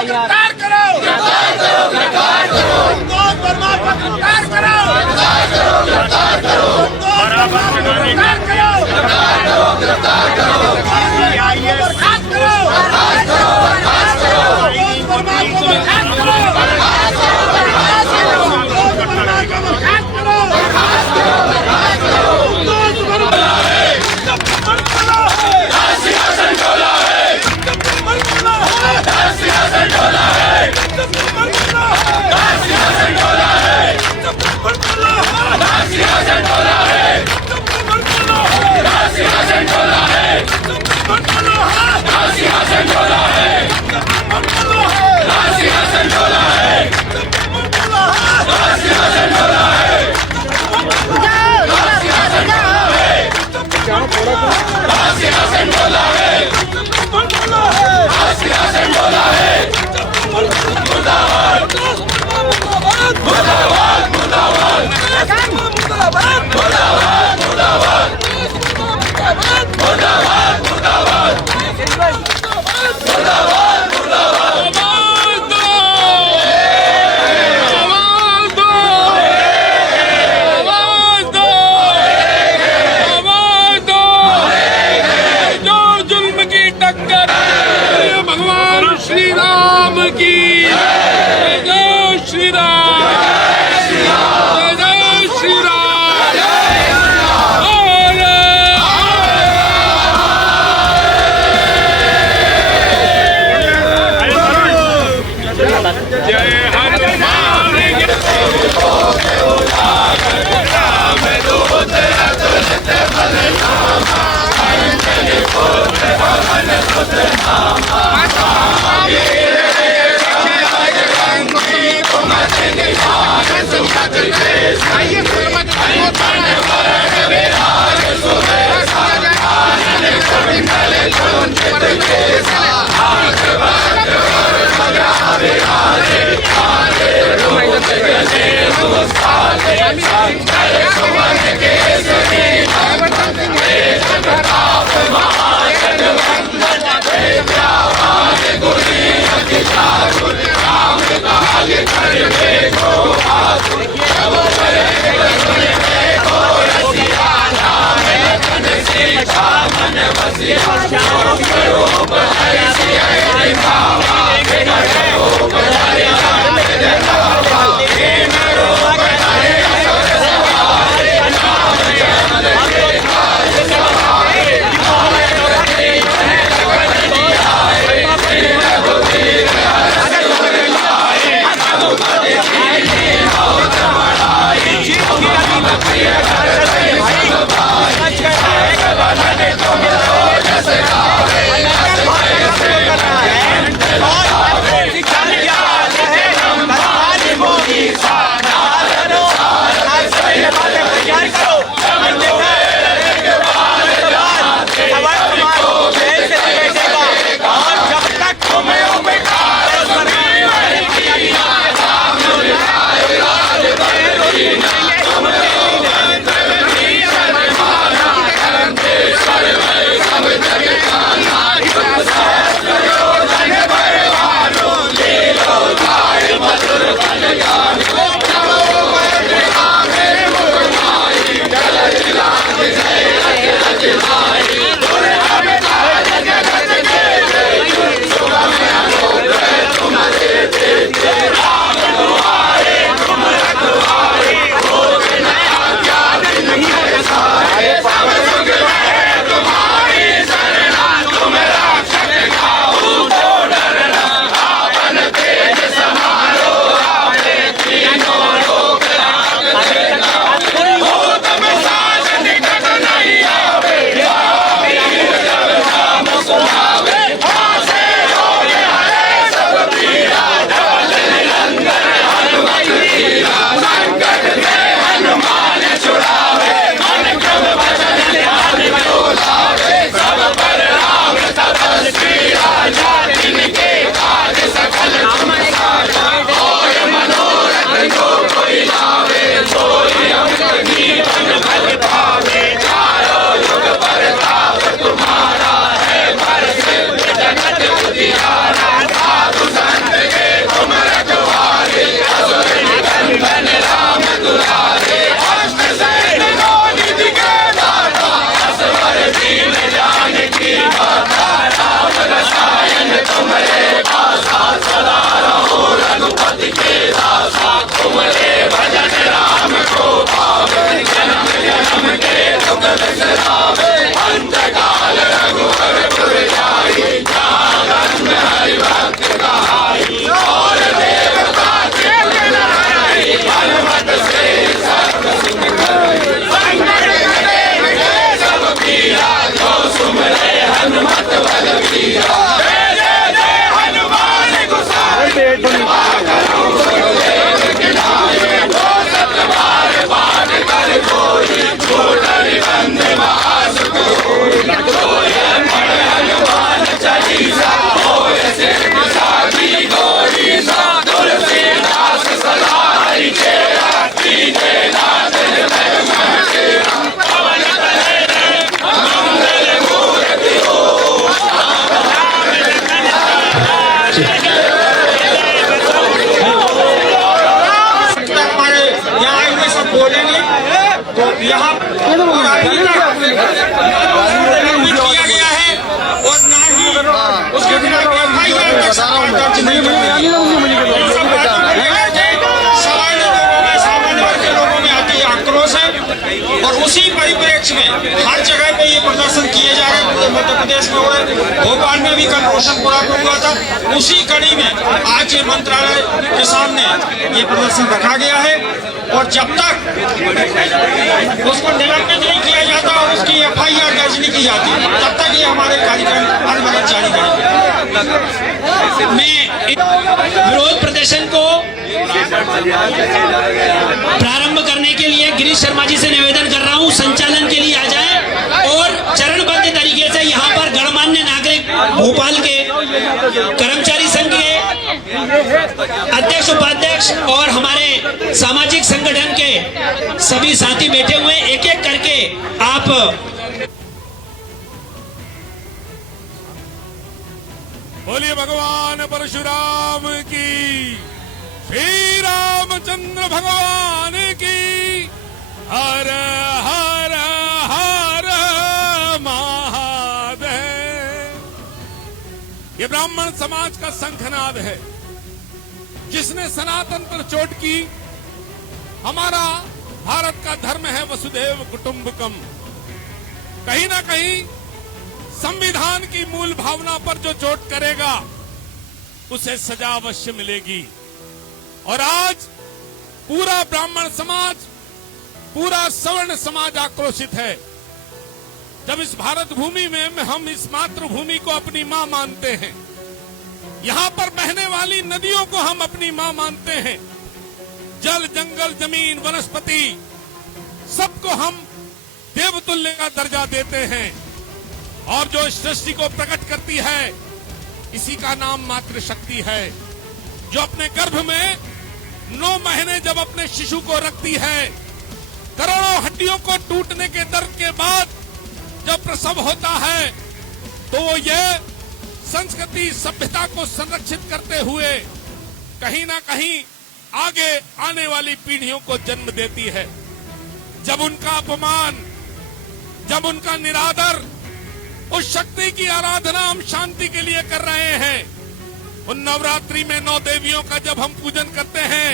गिरफ्तार करो, गिरफ्तार करो, संतोष वर्मा को गिरफ्तार करो, गिरफ्तार करो, बराबर लगाने का गिरफ्तार करो, बर्खास्त करो, बर्खास्त करो, बर्खास्त करो, वर्मा को बर्खास्त करो, बर्खास्त करो, बर्खास्त करो, वर्मा को बर्खास्त करो, बर्खास्त करो, बर्खास्त करो, अध्यक्ष में हर जगह पे ये प्रदर्शन किए जा रहे हैं। पूरे मध्य प्रदेश में हो रहे, भोपाल में भी कल रोशनपुरा में हुआ था। उसी कड़ी में आज ये मंत्रालय के सामने ये प्रदर्शन रखा गया है और जब तक उसको निलंबित नहीं किया जाता और उसकी FIR दर्ज नहीं की जाती तब तक ये हमारे कार्यक्रम अनवरत जारी रहेंगे। मैं विरोध प्रदर्शन को प्रारंभ करने के लिए गिरीश शर्मा जी से निवेदन कर रहा हूं, संचालन के लिए आ जाए और चरणबद्ध तरीके से यहां पर गणमान्य नागरिक भोपाल के कर्मचारी संघ के अध्यक्ष उपाध्यक्ष और हमारे सामाजिक संगठन के सभी साथी बैठे हुए, एक एक करके आप बोलिए भगवान परशुराम की, श्री रामचंद्र भगवान की, हर हर हर महादेव। ये ब्राह्मण समाज का शंखनाद है जिसने सनातन पर चोट की। हमारा भारत का धर्म है वसुधैव कुटुंबकम। कहीं ना कहीं संविधान की मूल भावना पर जो चोट करेगा उसे सजा अवश्य मिलेगी। और आज पूरा ब्राह्मण समाज, पूरा सवर्ण समाज आक्रोशित है जब इस भारत भूमि में हम इस मातृभूमि को अपनी मां मानते हैं। यहां पर बहने वाली नदियों को हम अपनी मां मानते हैं। जल, जंगल, जमीन, वनस्पति सबको हम देवतुल्य का दर्जा देते हैं। और जो सृष्टि को प्रकट करती है इसी का नाम मातृशक्ति है, जो अपने गर्भ में 9 महीने जब अपने शिशु को रखती है, करोड़ों हड्डियों को टूटने के दर्द के बाद जब प्रसव होता है तो वो ये संस्कृति सभ्यता को संरक्षित करते हुए कहीं ना कहीं आगे आने वाली पीढ़ियों को जन्म देती है। जब उनका अपमान, जब उनका निरादर, उस शक्ति की आराधना हम शांति के लिए कर रहे हैं। उन नवरात्रि में 9 देवियों का जब हम पूजन करते हैं,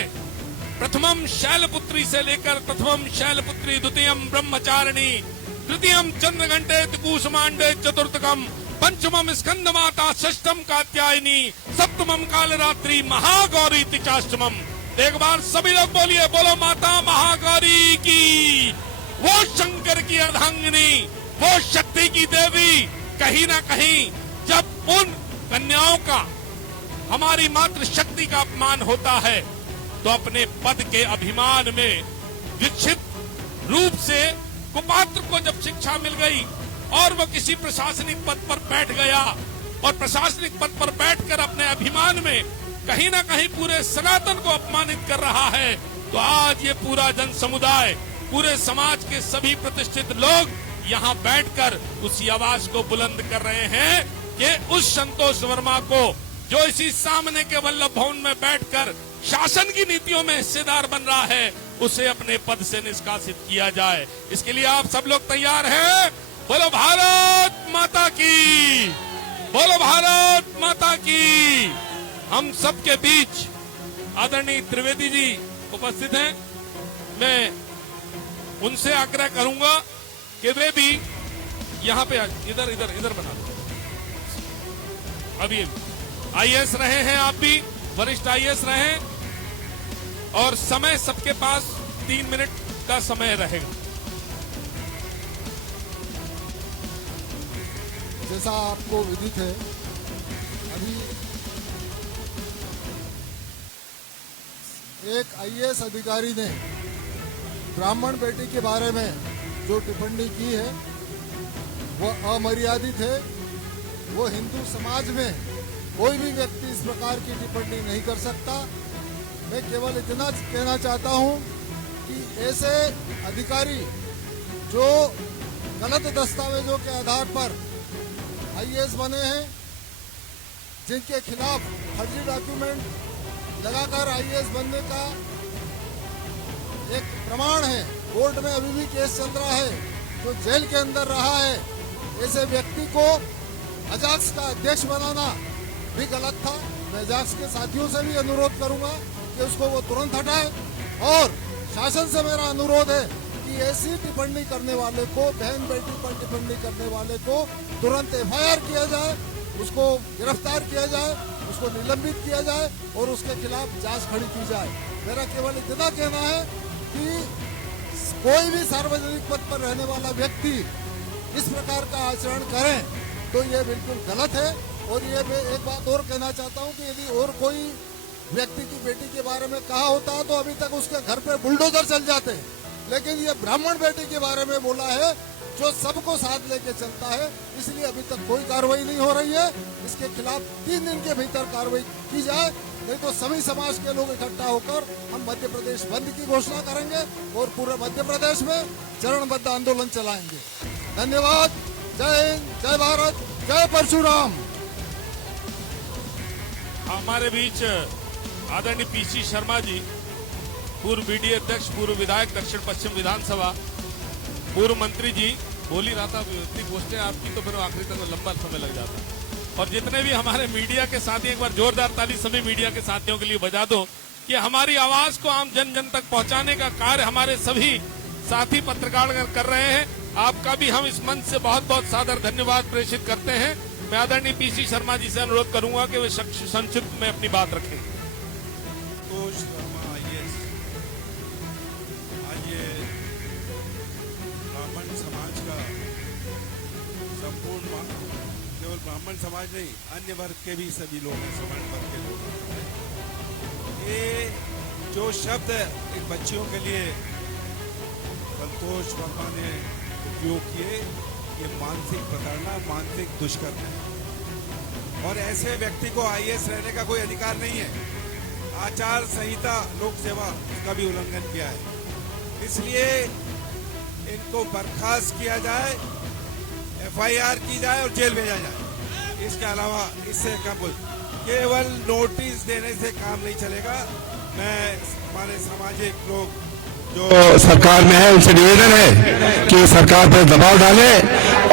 प्रथमम शैलपुत्री से लेकर प्रथमम शैलपुत्री, द्वितीयम ब्रह्मचारिणी, तृतीयम चंद्रघंटे कूष्मांडे, चतुर्थकम पंचमम स्कंद माता, षष्ठम कात्यायनी, सप्तमम कालरात्रि, महागौरी तिचाष्टमम। एक बार सभी लोग बोलिए, बोलो माता महागौरी की। वो शंकर की अर्धांगिनी, वो शक्ति की देवी। कहीं ना कहीं जब उन कन्याओं का, हमारी मातृशक्ति का अपमान होता है तो अपने पद के अभिमान में विक्षिप्त रूप से कुपात्र को जब शिक्षा मिल गई और वो किसी प्रशासनिक पद पर बैठ गया और प्रशासनिक पद पर बैठकर अपने अभिमान में कहीं ना कहीं पूरे सनातन को अपमानित कर रहा है, तो आज ये पूरा जन समुदाय, पूरे समाज के सभी प्रतिष्ठित लोग यहाँ बैठकर उसी आवाज को बुलंद कर रहे हैं कि उस संतोष वर्मा को, जो इसी सामने के वल्लभ भवन में बैठकर शासन की नीतियों में हिस्सेदार बन रहा है, उसे अपने पद से निष्कासित किया जाए। इसके लिए आप सब लोग तैयार हैं? बोलो भारत माता की, बोलो भारत माता की। हम सबके बीच आदरणीय त्रिवेदी जी उपस्थित हैं। मैं उनसे आग्रह करूंगा कि वे भी यहाँ पे इधर इधर इधर बना दो। अभी IAS रहे हैं, आप भी वरिष्ठ IAS रहे, और समय सबके पास 3 मिनट का समय रहेगा। जैसा आपको विदित है, अभी एक IAS अधिकारी ने ब्राह्मण बेटी के बारे में जो टिप्पणी की है वह अमर्यादित है। वो हिंदू समाज में कोई भी व्यक्ति इस प्रकार की टिप्पणी नहीं कर सकता। मैं केवल इतना कहना चाहता हूं कि ऐसे अधिकारी जो गलत दस्तावेजों के आधार पर IAS बने हैं, जिनके खिलाफ फर्जी डॉक्यूमेंट लगाकर IAS बनने का एक प्रमाण है, कोर्ट में अभी भी केस चल रहा है, जो जेल के अंदर रहा है, ऐसे व्यक्ति को अजाक्स का अध्यक्ष बनाना भी गलत था। मैं अजाक्स के साथियों से भी अनुरोध करूंगा कि उसको वो तुरंत हटाए। और शासन से मेरा अनुरोध है कि ऐसी टिप्पणी करने वाले को, बहन बेटी पर टिप्पणी करने वाले को तुरंत FIR किया जाए, उसको गिरफ्तार किया जाए, उसको निलंबित किया जाए और उसके खिलाफ जांच खड़ी की जाए। मेरा केवल इतना कहना है कि कोई भी सार्वजनिक पद पर रहने वाला व्यक्ति इस प्रकार का आचरण करे तो ये बिल्कुल गलत है। और ये मैं एक बात और कहना चाहता हूँ कि यदि और कोई व्यक्ति की बेटी के बारे में कहा होता तो अभी तक उसके घर पे बुलडोजर चल जाते, लेकिन ये ब्राह्मण बेटी के बारे में बोला है जो सबको साथ लेके चलता है, इसलिए अभी तक कोई कार्रवाई नहीं हो रही है। इसके खिलाफ 3 दिन के भीतर कार्रवाई की जाए, नहीं तो सभी समाज के लोग इकट्ठा होकर हम मध्य प्रदेश बंद की घोषणा करेंगे और पूरे मध्य प्रदेश में चरणबद्ध आंदोलन चलाएंगे। धन्यवाद। जय हिंद, जय भारत, जय परशुराम। हमारे बीच आदरणीय PC शर्मा जी, पूर्व BDA अध्यक्ष, पूर्व विधायक दक्षिण पश्चिम विधानसभा, पूर्व मंत्री जी। बोल ही रहा था, इतनी पोस्टें आपकी तो फिर आखिरी तक लंबा समय लग जाता। और जितने भी हमारे मीडिया के साथी, एक बार जोरदार ताली सभी मीडिया के साथियों के लिए बजा दो कि हमारी आवाज को आम जन जन तक पहुंचाने का कार्य हमारे सभी साथी पत्रकार कर रहे हैं। आपका भी हम इस मंच से बहुत बहुत सादर धन्यवाद प्रेषित करते हैं। मैं आदरणीय PC शर्मा जी से अनुरोध करूंगा कि वे संक्षिप्त में अपनी बात रखें। आज ये ब्राह्मण समाज का संपूर्ण, केवल ब्राह्मण समाज नहीं, अन्य वर्ग के भी सभी लोग हैं, समान वर्ग के लोग। ये जो शब्द एक बच्चियों के लिए संतोष वर्मा ने उपयोग किए, ये मानसिक प्रताड़ना, मानसिक दुष्कर्म है और ऐसे व्यक्ति को IAS रहने का कोई अधिकार नहीं है। आचार संहिता लोक सेवा का भी उल्लंघन किया है, इसलिए इनको बर्खास्त किया जाए, FIR की जाए और जेल भेजा जाए। इसके अलावा इससे केवल नोटिस देने से काम नहीं चलेगा। मैं हमारे सामाजिक लोग जो सरकार में है उनसे निवेदन है कि सरकार पर दबाव डाले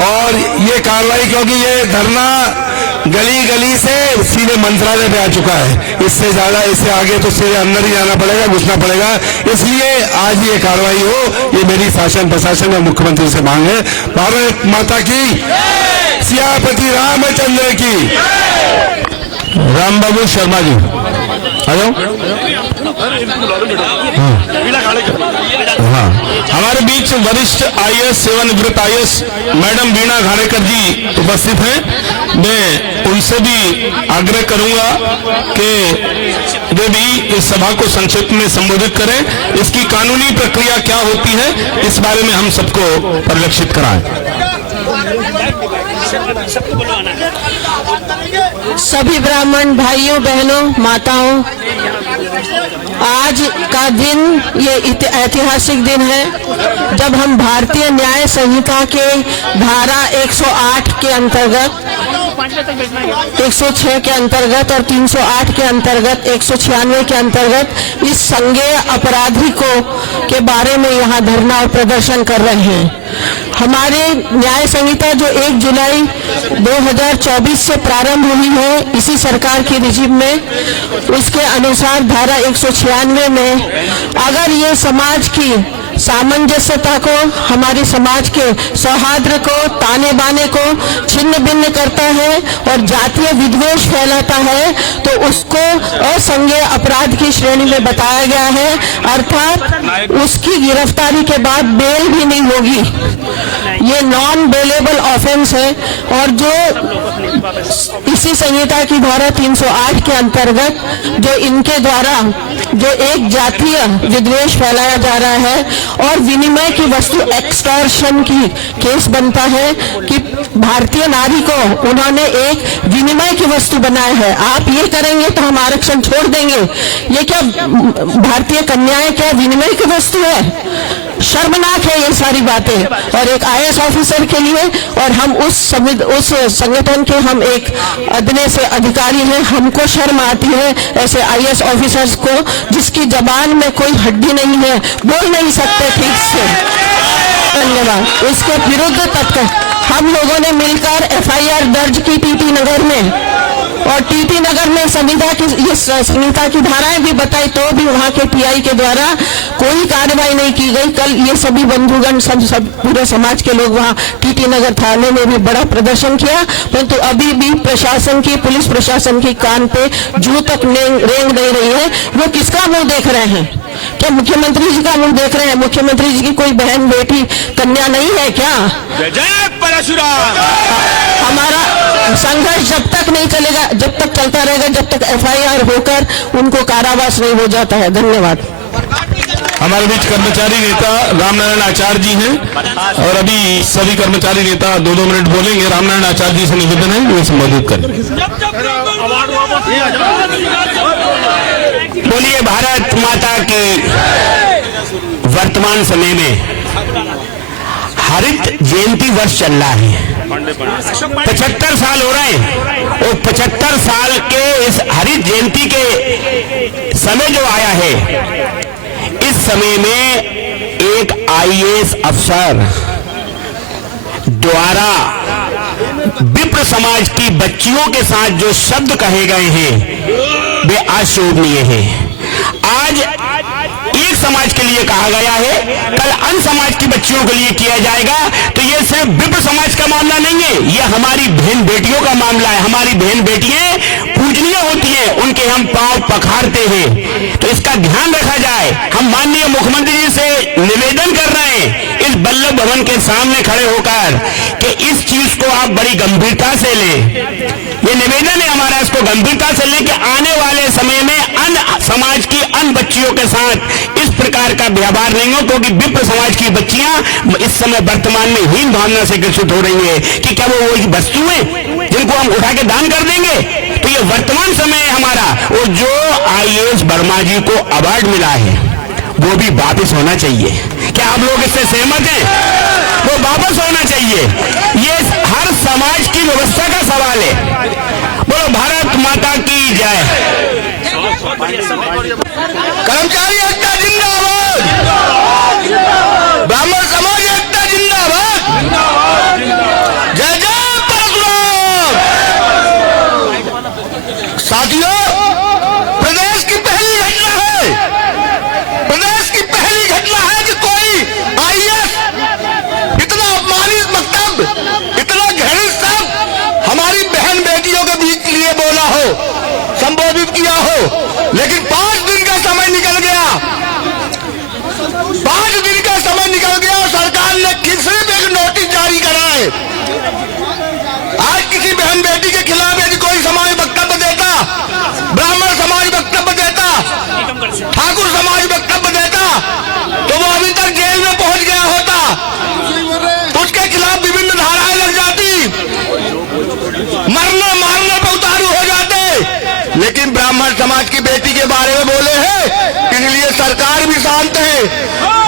और ये कार्रवाई, क्योंकि ये धरना गली गली से सीधे मंत्रालय पे आ चुका है, इससे ज्यादा इससे आगे तो सीधे अंदर ही जाना पड़ेगा, घुसना पड़ेगा। इसलिए आज ये कार्रवाई हो, ये मेरी शासन प्रशासन और मुख्यमंत्री से मांग है। भारत माता की, सियापति रामचंद्र की। राम बाबू शर्मा जी, हेलो। हाँ, हमारे बीच वरिष्ठ IAS, सेवानिवृत्त IAS मैडम वीणा घाड़ेकर जी उपस्थित हैं। मैं उनसे भी आग्रह करूंगा कि वे भी इस सभा को संक्षिप्त में संबोधित करें। इसकी कानूनी प्रक्रिया क्या होती है, इस बारे में हम सबको परिलक्षित कराएं। सभी ब्राह्मण भाइयों, बहनों, माताओं, आज का दिन ये ऐतिहासिक दिन है जब हम भारतीय न्याय संहिता के धारा 108 के अंतर्गत, 106 के अंतर्गत और 308 के अंतर्गत, 196 के अंतर्गत इस संज्ञेय अपराधी को के बारे में यहाँ धरना और प्रदर्शन कर रहे हैं। हमारे न्याय संहिता जो 1 जुलाई 2024 से प्रारंभ हुई है इसी सरकार की रिजिम में, उसके अनुसार धारा 196 में अगर ये समाज की सामंजस्यता को, हमारे समाज के सौहार्द को, ताने बाने को छिन्न भिन्न करता है और जातीय विद्वेष फैलाता है तो उसको असंज्ञेय अपराध की श्रेणी में बताया गया है, अर्थात उसकी गिरफ्तारी के बाद बेल भी नहीं होगी। ये नॉन बेलेबल ऑफेंस है और जो इसी संहिता की धारा 308 के अंतर्गत जो इनके द्वारा जो एक जातीय विद्वेष फैलाया जा रहा है और विनिमय की वस्तु एक्सटॉर्शन की केस बनता है कि भारतीय नारी को उन्होंने एक विनिमय की वस्तु बनाया है। आप ये करेंगे तो हम आरक्षण छोड़ देंगे। ये क्या भारतीय कन्याएं क्या विनिमय की वस्तु है? शर्मनाक है ये सारी बातें। और एक IAS ऑफिसर के लिए, और हम उस संगठन के हम एक अदने से अधिकारी हैं, हमको शर्म आती है ऐसे IAS ऑफिसर्स को जिसकी जबान में कोई हड्डी नहीं है, बोल नहीं सकते ठीक से। धन्यवाद। इसके विरुद्ध तत्काल हम लोगों ने मिलकर FIR दर्ज की TT नगर में और टीटी नगर में संहिता की धाराएं भी बताई तो भी वहां के टीआई के द्वारा कोई कार्रवाई नहीं की गई। कल ये सभी बंधुगण सब पूरे समाज के लोग वहां टीटी नगर थाने में भी बड़ा प्रदर्शन किया, परंतु अभी भी प्रशासन की, पुलिस प्रशासन की कान पे जू तक रेंग नहीं रही है। वो किसका मुंह देख रहे हैं? क्या मुख्यमंत्री जी का मुंह देख रहे हैं? मुख्यमंत्री जी की कोई बहन बेटी कन्या नहीं है क्या? जय परशुराम। हमारा संघर्ष जब तक नहीं चलेगा, जब तक चलता रहेगा, जब तक एफआईआर होकर उनको कारावास नहीं हो जाता है। धन्यवाद। हमारे बीच कर्मचारी नेता रामनारायण आचार्य जी हैं और अभी सभी कर्मचारी नेता 2-2 मिनट बोलेंगे। रामनारायण आचार्य जी से निवेदन है वे संबोधित करें। बोलिए भारत माता की। वर्तमान समय में हरित जयंती वर्ष चल रहा है, 75 साल हो रहे हैं और 75 साल के इस हरित जयंती के समय जो आया है, इस समय में एक आईएएस अफसर द्वारा विप्र समाज की बच्चियों के साथ जो शब्द कहे गए हैं वे अशोभनीय हैं। आज एक समाज के लिए कहा गया है, कल अन्य समाज की बच्चियों के लिए किया जाएगा, तो ये सिर्फ विप्र समाज का मामला नहीं है, ये हमारी बहन बेटियों का मामला है। हमारी बहन बेटियां पूजनीय होती हैं, उनके हम पांव पखारते हैं, तो इसका ध्यान रखा जाए। हम माननीय मुख्यमंत्री जी से निवेदन कर रहे हैं इस वल्लभ भवन के सामने खड़े होकर कि इस चीज को आप बड़ी गंभीरता से लें। ये निवेदन है हमारा, इसको गंभीरता से लें कि आने वाले समय में अन्य समाज की अन्य बच्चियों के साथ इस प्रकार का व्यवहार नहीं हो, क्योंकि विप्र समाज की बच्चियां इस समय वर्तमान में हीन भावना से ग्रसित हो रही है कि क्या वो वस्तुएं जिनको हम उठा के दान कर देंगे। तो ये वर्तमान समय है हमारा। और जो आईएएस वर्मा जी को अवार्ड मिला है वो भी वापस होना चाहिए। क्या आप लोग इससे सहमत हैं? वो वापस होना चाहिए। ये हर समाज की व्यवस्था का सवाल है। बोलो भारत माता की जय। कर्मचारी एकता जिंदाबाद, ब्राह्मण समाज एकता जिंदाबाद, जय जय परशुराम। साथियों, प्रदेश की पहली घटना है, प्रदेश की पहली घटना है कि कोई आईएएस इतना अपमानित वक्तव्य, इतना घृणित शब्द हमारी बहन बेटियों के बीच लिए बोला हो, संबोधित किया हो। लेकिन 5 दिन का समय निकल गया, 5 दिन का समय निकल गया और सरकार ने सिर्फ एक नोटिस जारी करा है। आज किसी बहन बेटी के खिलाफ यदि कोई समाज वक्तव्य देता, ब्राह्मण समाज वक्तव्य देता, ठाकुर समाज वक्तव्य देता, तो वो अभी तक जेल में पहुंच गया होता, उसके खिलाफ विभिन्न धाराएं लग जाती, मरने मारने पर उतारू हो जाते। लेकिन ब्राह्मण समाज की बेटी के बारे में बोले हैं, इसलिए सरकार भी शांत है,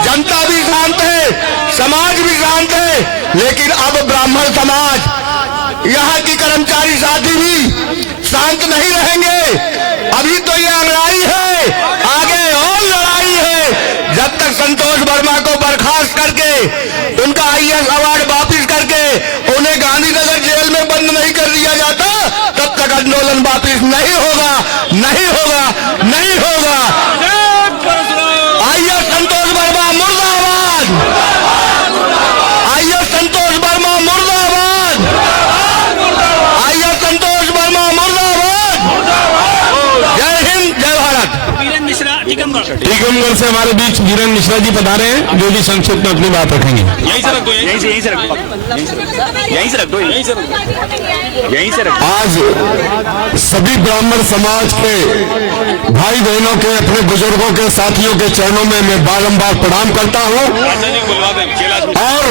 जनता भी शांत है, समाज भी शांत है। लेकिन अब ब्राह्मण समाज, यहाँ की कर्मचारी साथी भी शांत नहीं रहेंगे। अभी तो ये लड़ाई है, आगे और लड़ाई है। जब तक संतोष वर्मा को बर्खास्त करके उनका आईएएस अवार्ड वापिस करके उन्हें गांधीनगर जेल में बंद नहीं कर दिया जाता, तब तक आंदोलन वापिस नहीं होगा, नहीं होगा, नहीं होगा। आईएएस संतोष वर्मा मुर्दाबाद, आईएएस संतोष वर्मा मुर्दाबाद, आईएएस संतोष वर्मा मुर्दाबाद। जय हिंद, जय भारत। टीकमगढ़ से हमारे बीच वीरेंद्र मिश्रा जी पधारे हैं, जो भी संक्षिप्त में अपनी बात रखेंगे। यहीं से रख दो, यहीं से रख दो, यहीं से रख दो, यहीं से रख दो। आज सभी ब्राह्मण समाज के भाई बहनों के, अपने बुजुर्गों के, साथियों के चरणों में मैं बारंबार प्रणाम करता हूं और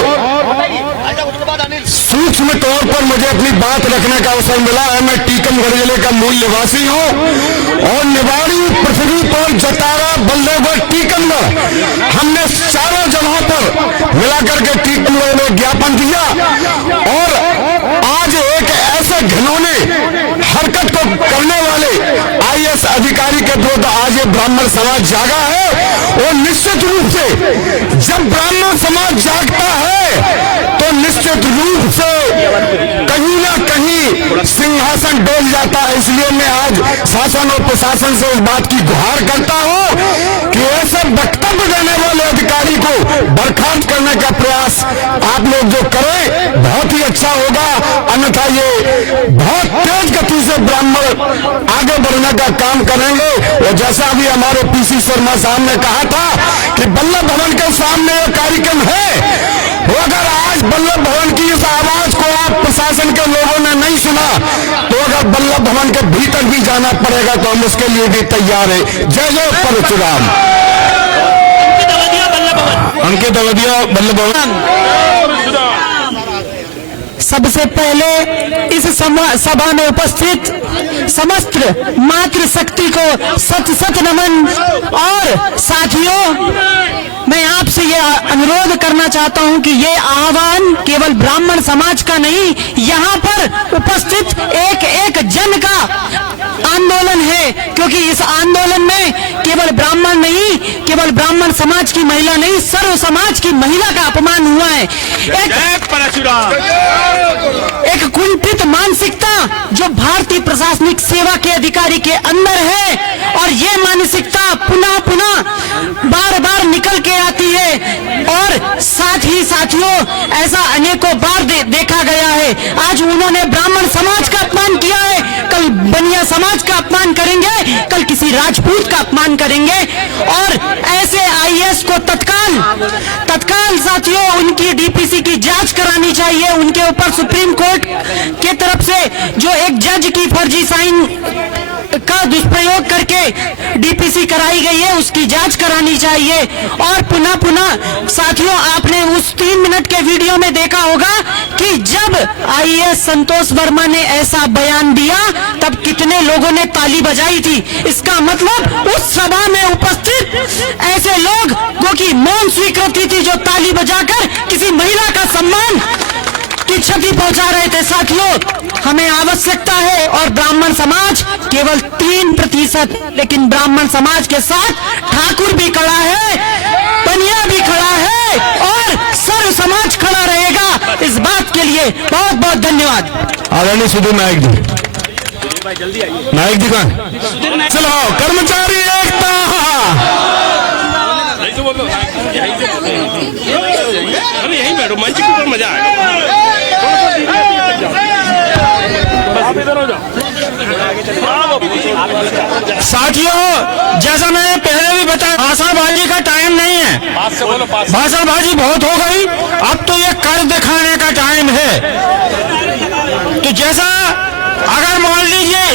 सूक्ष्म तौर पर मुझे अपनी बात रखने का अवसर मिला है। मैं टीकमगढ़ जिले का मूल निवासी हूं और निवाड़ी, पृथ्वी पर, जतारा, बल्लभगढ़, टीकमगढ़, हमने चारों जगहों पर मिलाकर के टीकमगढ़ में ज्ञापन दिया और आज एक ऐसे घिनौने हरकत को करने वाले आईएएस आईएएस अधिकारी के विरुद्ध आज ये ब्राह्मण समाज जागा है। और निश्चित रूप से जब ब्राह्मण समाज जागता है तो निश्चित रूप से कहीं ना कहीं सिंहासन डोल जाता है। इसलिए मैं आज शासन और प्रशासन से इस बात की गुहार करता हूं कि ऐसे वक्तव्य देने वाले अधिकारी को बर्खास्त करने का प्रयास आप लोग जो करें बहुत ही अच्छा होगा, अन्यथा ये बहुत तेज गति से ब्राह्मण आगे बढ़ने का काम करेंगे। और जैसा अभी हमारे पीसी शर्मा साहब ने कहा था कि वल्लभ भवन के सामने एक कार्यक्रम है, वो अगर आज वल्लभ भवन की इस आवाज को आप प्रशासन के लोगों ने नहीं सुना तो अगर वल्लभ भवन के भीतर भी जाना पड़ेगा तो हम उसके लिए भी तैयार है। जय जय परशुराम। अंकित अवधिया वल्लभ भवन। सबसे पहले इस सभा में उपस्थित समस्त मातृशक्ति को सत सत नमन। और साथियों, मैं आपसे ये अनुरोध करना चाहता हूं कि ये आह्वान केवल ब्राह्मण समाज का नहीं, यहाँ पर उपस्थित एक एक जन का आंदोलन है, क्योंकि इस आंदोलन में केवल ब्राह्मण नहीं, केवल ब्राह्मण समाज की महिला नहीं, सर्व समाज की महिला का अपमान हुआ है। एक कुंठित मानसिकता जो भारतीय प्रशासनिक सेवा के अधिकारी के अंदर है, और ये मानसिकता पुनः पुनः बार बार निकल के आती है। और साथ ही साथियों, ऐसा अनेकों बार देखा गया है। आज उन्होंने ब्राह्मण समाज का अपमान किया है, कल बनिया समाज का अपमान करेंगे, कल किसी राजपूत का अपमान करेंगे। और ऐसे आईएएस को तत्काल साथियों उनकी डीपीसी की जांच करानी चाहिए। उनके ऊपर सुप्रीम कोर्ट के तरफ से जो एक जज की फर्जी साइन का दुष्प्रयोग करके डीपीसी कराई गई है, उसकी जांच करानी चाहिए। और पुनः पुनः साथियों, आपने उस 3 मिनट के वीडियो में देखा होगा कि जब आईएएस संतोष वर्मा ने ऐसा बयान दिया तब कितने लोगों ने ताली बजाई थी। इसका मतलब उस सभा में उपस्थित ऐसे लोग जो कि मौन स्वीकृति थी, जो ताली बजाकर किसी महिला का सम्मान की क्षति पहुंचा रहे थे। साथियों, हमें आवश्यकता है, और ब्राह्मण समाज केवल 3%, लेकिन ब्राह्मण समाज के साथ ठाकुर भी खड़ा है, बनिया भी खड़ा है, और सर्व समाज खड़ा रहेगा। इस बात के लिए बहुत बहुत धन्यवाद। आदरणीय सुधीर नायक जी, नायक जी कहाँ? चलो कर्मचारी एकता। अरे यही बैठो, मंच के ऊपर मजा आएगा। साथियों, जैसा मैंने पहले भी बताया, भाषणबाजी का टाइम नहीं है। भाषणबाजी बहुत हो गई, अब तो ये कर दिखाने का टाइम है। तो जैसा अगर मान लीजिए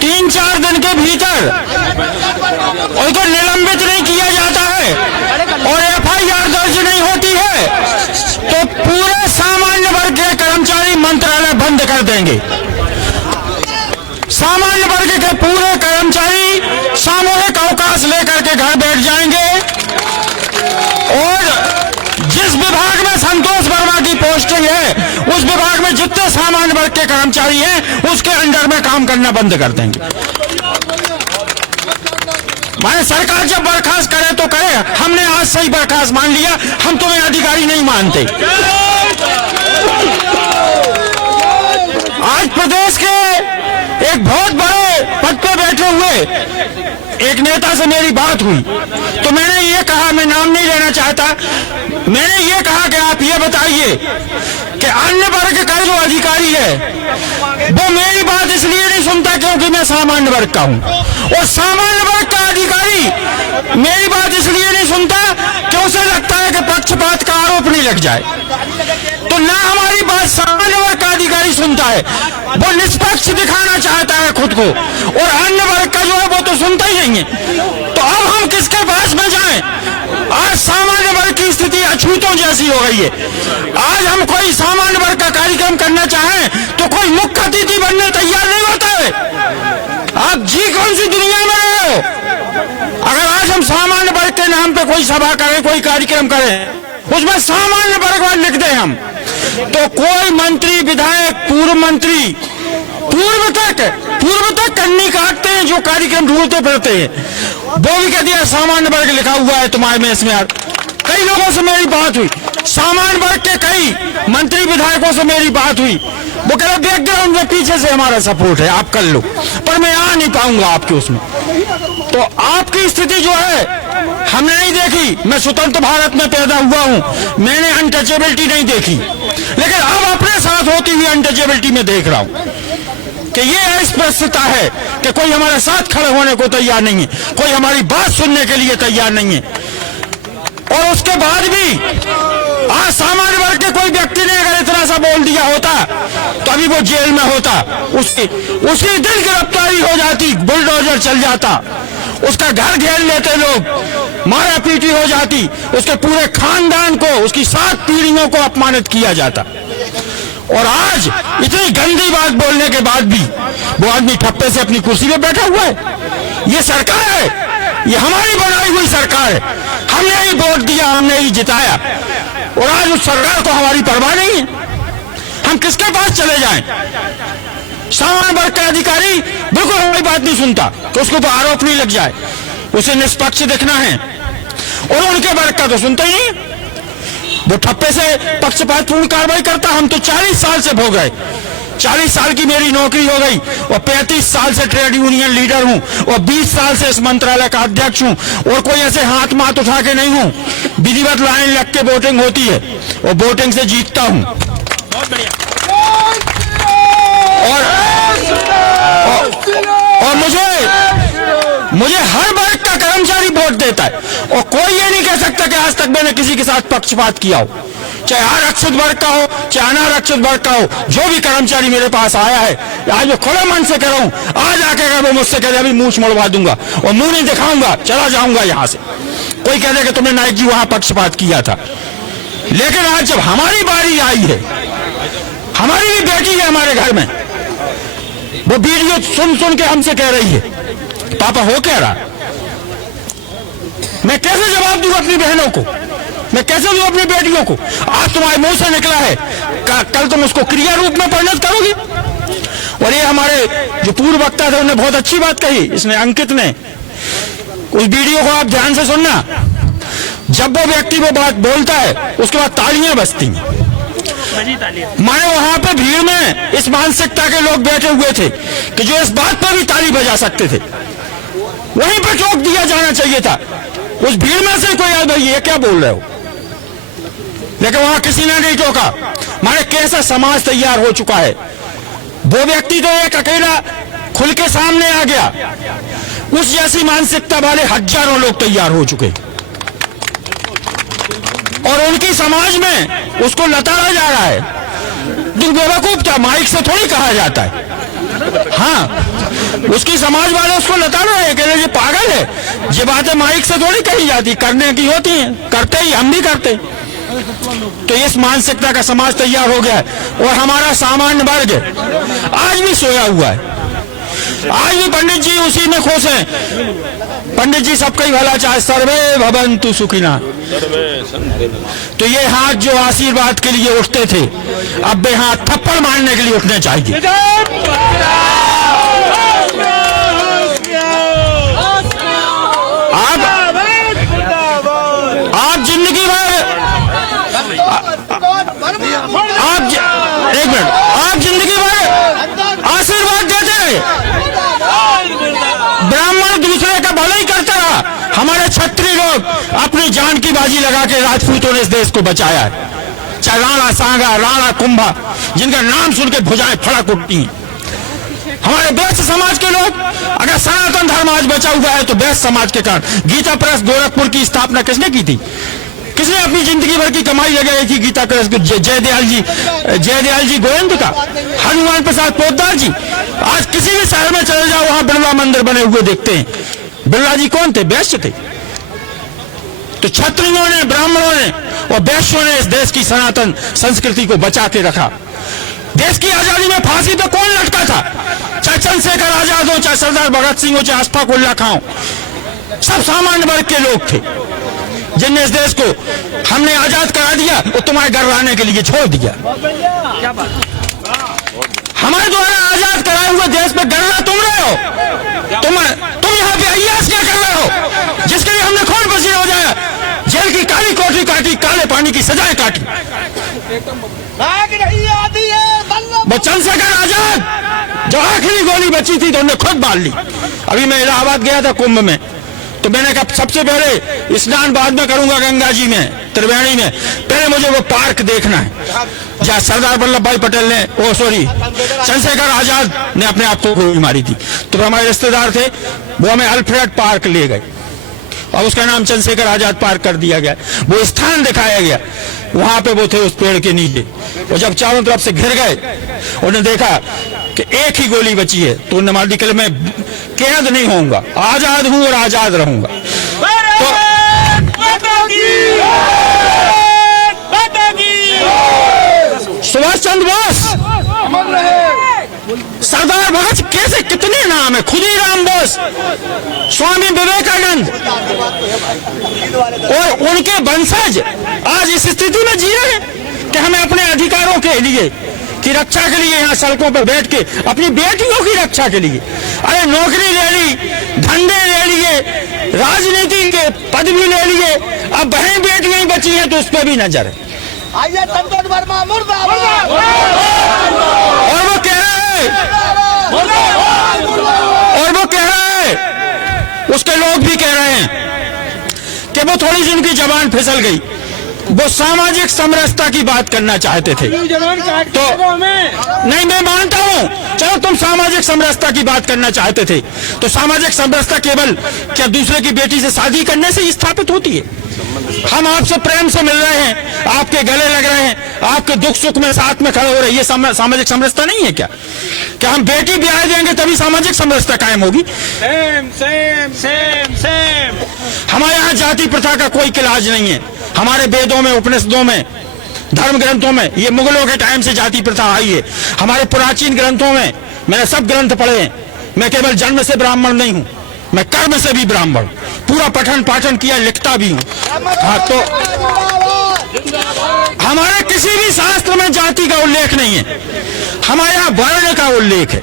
3-4 दिन के भीतर उनको निलंबित नहीं किया जाता है और एफआईआर दर्ज नहीं होती है तो पूरे सामान्य वर्ग के कर्मचारी मंत्रालय बंद कर देंगे। सामान्य वर्ग के पूरे कर्मचारी सामूहिक अवकाश लेकर के घर बैठ जाएंगे, और जिस विभाग में संतोष वर्मा की पोस्टिंग है उस विभाग में जितने सामान्य वर्ग के कर्मचारी हैं उसके अंडर में काम करना बंद कर देंगे। माने सरकार जब बर्खास्त करे तो करे, हमने आज सही बर्खास्त मान लिया, हम तुम्हें अधिकारी नहीं मानते। आज प्रदेश के एक बहुत बड़े पद पे बैठे हुए एक नेता से मेरी बात हुई तो मैंने ये कहा, मैं नाम नहीं लेना चाहता, मैंने ये कहा कि आप ये बताइए कि अन्य वर्ग का जो अधिकारी है वो मेरी बात इसलिए नहीं सुनता क्योंकि मैं सामान्य वर्ग का हूं, और सामान्य वर्ग का अधिकारी मेरी बात इसलिए नहीं सुनता कि उसे लगता है कि पक्षपात का आरोप नहीं लग जाए। तो ना हमारी बात सामान्य वर्ग का अधिकारी सुनता है, वो निष्पक्ष दिखाना चाहता है खुद को, और अन्य वर्ग का जो है वो तो सुनता ही नहीं है। तो अब हम किसके पास में जाएं? आज सामान्य वर्ग की स्थिति अछूतों जैसी हो गई है। आज हम कोई सामान्य वर्ग का कार्यक्रम करना चाहें तो कोई मुख्य अतिथि बनने तैयार नहीं होता है। आप जी कौन सी दुनिया में रहे हो? अगर आज हम सामान्य वर्ग के नाम पे कोई सभा करें, कोई कार्यक्रम करें, उसमें सामान्य वर्ग लिख दें हम, तो कोई मंत्री, विधायक, पूर्व मंत्री, पूर्व तक कन्नी काटते हैं, जो कार्यक्रम ढूंढते फिरते हैं। वो भी कह दिया सामान्य वर्ग लिखा हुआ है तुम्हारे में इसमें। कई लोगों से मेरी बात हुई, सामान्य वर्ग के कई मंत्री विधायकों से मेरी बात हुई। वो कह रहे बैकग्राउंड में पीछे से हमारा सपोर्ट है, आप कर लो, पर मैं आ नहीं पाऊंगा आपके उसमें। तो आपकी स्थिति जो है हमने नहीं देखी। मैं स्वतंत्र भारत में पैदा हुआ हूं, मैंने अनटचेबिलिटी नहीं देखी, लेकिन अब अपने साथ होती हुई अनटचेबिलिटी में देख रहा हूं कि ये अस्पष्टता है कि कोई हमारे साथ खड़े होने को तैयार नहीं है, कोई हमारी बात सुनने के लिए तैयार नहीं है। और उसके बाद भी आज सामान्य वर्ग के कोई व्यक्ति ने अगर इतना सा बोल दिया होता तो अभी वो जेल में होता, उसी दिन गिरफ्तारी हो जाती, बुलडोजर चल जाता, उसका घर घेर लेते लोग, मारा पीटी हो जाती, उसके पूरे खानदान को, उसकी 7 पीढ़ियों को अपमानित किया जाता। और आज इतनी गंदी बात बोलने के बाद भी वो आदमी ठप्पे से अपनी कुर्सी पे बैठा हुआ है। ये सरकार है, ये हमारी बनाई हुई सरकार है, हमने ही वोट दिया, हमने ही जिताया, और आज उस सरकार को हमारी परवाह नहीं है। हम किसके पास चले जाएं? सामान्य वर्ग का अधिकारी बिल्कुल हमारी बात नहीं सुनता कि उसके ऊपर आरोप नहीं लग जाए, उसे निष्पक्ष देखना है, और उनके वर्ग का तो सुनता ही नहीं। वो ठप्पे से पक्षपातपूर्ण कार्रवाई करता। हम तो 40 साल से भोग गए, 40 साल की मेरी नौकरी हो गई, और 35 साल से ट्रेड यूनियन लीडर हूं, और 20 साल से इस मंत्रालय का अध्यक्ष हूं, और कोई ऐसे हाथ माथ उठा के नहीं हूं। विधिवत लाइन लग के वोटिंग होती है, और वोटिंग से जीतता हूं। बहुत बढ़िया। और मुझे हर वर्ग का कर्मचारी वोट देता है, और कोई ये नहीं कह सकता कि आज तक मैंने किसी के साथ पक्षपात किया हो, चाहे आरक्षित वर्ग का हो, चाहे अनारक्षित वर्ग का हो। जो भी कर्मचारी मेरे पास आया है, आज मैं खुले मन से कह रहा हूं, आज आके अगर वो मुझसे कह दे अभी मूछ मुड़वा दूंगा और मुंह नहीं दिखाऊंगा, चला जाऊंगा यहां से। कोई कह दे कि तुमने नायक जी वहां पक्षपात किया था। लेकिन आज जब हमारी बारी आई है, हमारी भी बेटी है हमारे घर में, वो वीडियो सुन के हमसे कह रही है पापा हो क्या रहा। मैं कैसे जवाब दूं अपनी बहनों को, मैं कैसे दूं अपनी बेटियों को? आज तुम्हारे मुंह से निकला है, कल तुम उसको क्रिया रूप में परिणत करोगी। और ये हमारे जो पूर्व वक्ता थे उन्होंने बहुत अच्छी बात कही, इसने अंकित ने। उस वीडियो को आप ध्यान से सुनना, जब वो व्यक्ति वो बात बोलता है उसके बाद तालियां बजती हैं। माने वहां पे भीड़ में इस मानसिकता के लोग बैठे हुए थे कि जो इस बात पर भी ताली बजा सकते थे, वहीं पे टोक दिया जाना चाहिए था। उस भीड़ में से कोई भाई ये क्या बोल रहे हो, लेकिन वहां किसी ने नहीं टोका। माने कैसा समाज तैयार हो चुका है। वो व्यक्ति तो एक अकेला खुल के सामने आ गया, उस जैसी मानसिकता वाले हजारों लोग तैयार हो चुके, और उनकी समाज में उसको लताड़ा जा रहा है। तुम बेवकूफ क्या, माइक से थोड़ी कहा जाता है। हाँ, उसकी समाज वाले उसको लताड़ रहे हैं, कह रहे ये पागल है, ये बातें माइक से थोड़ी कही जाती, करने की होती हैं, करते ही हम भी करते। तो इस मानसिकता का समाज तैयार हो गया है, और हमारा सामान्य वर्ग आज भी सोया हुआ है। आज भी पंडित जी उसी में खुश हैं। पंडित जी सबका ही भला चाहे, सर्वे भवन्तु सुखिनः। तो ये हाथ जो आशीर्वाद के लिए उठते थे, अब वे हाथ थप्पड़ मारने के लिए उठने चाहिए। आप जिंदगी भर एक मिनट, आप जिंदगी भर आशीर्वाद देते रहे, ब्राह्मण दूसरे का भला ही करता रहा। हमारे क्षत्रिय लोग अपनी जान की बाजी लगा के राजपूतों ने इस देश को बचाया है। चाहे राणा सांगा, राणा कुंभा, जिनका नाम सुन के भुजाएं फड़क उठती हैं। हमारे वैश्य समाज के लोग, अगर सनातन धर्म आज बचा हुआ है तो वैश्य समाज के कारण। गीता प्रेस गोरखपुर की स्थापना किसने की थी? किसने अपनी जिंदगी भर की कमाई लगाई थी गीता प्रेस को? जयदयाल जी गोविंद का, हनुमान प्रसाद पोद्दार जी। आज किसी भी शहर में चले जाओ, वहां बिरला मंदिर बने हुए देखते हैं। बिरला जी कौन थे? वैश्य थे। तो क्षत्रियों ने, ब्राह्मणों ने और वैश्यों ने इस देश की सनातन संस्कृति को बचा के रखा। देश की आजादी में फांसी पे कौन लटका था? चाहे चंद्रशेखर आजाद हो, चाहे सरदार भगत सिंह हो, चाहे अशफाक उल्लाह खां हो, सब सामान्य वर्ग के लोग थे जिनने इस देश को हमने आजाद करा दिया और तुम्हारे घर रहने के लिए छोड़ दिया। हमारे द्वारा आजाद कराए देश पे गणना तुम रहे हो। तुम यहाँ पे अय्यास क्या कर रहे हो, जिसके लिए हमने खून पसीने हो जाए, जेल की काली कोठरी काटी, काले पानी की सजाएं काटी। वो चंद्रशेखर आजाद जो आखिरी गोली बची थी तो उन्हें खुद मार ली। अभी मैं इलाहाबाद गया था कुंभ में, तो मैंने कहा सबसे पहले स्नान बाद में करूंगा गंगा जी में, त्रिवेणी में, पहले मुझे वो पार्क देखना है जहाँ सरदार वल्लभ भाई पटेल ने चंद्रशेखर आजाद ने अपने आप को गोली मारी थी। तो हमारे रिश्तेदार थे, वो हमें अल्फ्रेड पार्क ले गए और उसका नाम चंद्रशेखर आजाद पार्क कर दिया गया। वो स्थान दिखाया गया, वहां पे वो थे उस पेड़ के नीचे। और जब चारों तरफ से घिर गए, उन्होंने देखा कि एक ही गोली बची है, तो उन्होंने मार दी कि मैं कैद नहीं होऊंगा, आजाद हूं और आजाद रहूंगा। तो सुभाष चंद्र बोस, सरदार भगत, कैसे कितने नाम है, खुदीराम बोस, स्वामी विवेकानंद और उनके वंशज आज इस स्थिति में जी रहे हैं कि हमें अपने अधिकारों के लिए की रक्षा के लिए यहाँ सड़कों पर बैठ के अपनी बेटियों की रक्षा के लिए, अरे नौकरी ले ली, धंधे ले लिए, राजनीति के पद भी ले लिए, अब बहन बेटियां ही बची हैं तो उस पर भी नजर है। आइए संतोष वर्मा मुर्दाबाद। और वो कह रहे हैं, उसके लोग भी कह रहे हैं कि वो थोड़ी सी उनकी जबान फिसल गई, वो सामाजिक समरसता की बात करना चाहते थे। तो नहीं, मैं मानता हूं, चलो तुम सामाजिक समरसता की बात करना चाहते थे, तो सामाजिक समरसता केवल क्या दूसरे की बेटी से शादी करने से ही स्थापित होती है? हम आपसे प्रेम से मिल रहे हैं, आपके गले लग रहे हैं, आपके दुख सुख में साथ में खड़े हो रहे हैं, ये सामाजिक समरसता नहीं है क्या? क्या हम बेटी ब्याह देंगे तभी सामाजिक समरसता कायम होगी? सेम। हमारे यहाँ जाति प्रथा का कोई इलाज नहीं है। हमारे वेदों में, उपनिषदों में, धर्म ग्रंथों में, ये मुगलों के टाइम से जाति प्रथा आई है। हमारे प्राचीन ग्रंथों में, मैंने सब ग्रंथ पढ़े हैं, मैं केवल जन्म से ब्राह्मण नहीं हूं, मैं कर्म से भी ब्राह्मण, पूरा पठन पाठन किया, लिखता भी हूं। हाँ, तो हमारे किसी भी शास्त्र में जाति का उल्लेख नहीं है, हमारे यहाँ वर्ण का उल्लेख है।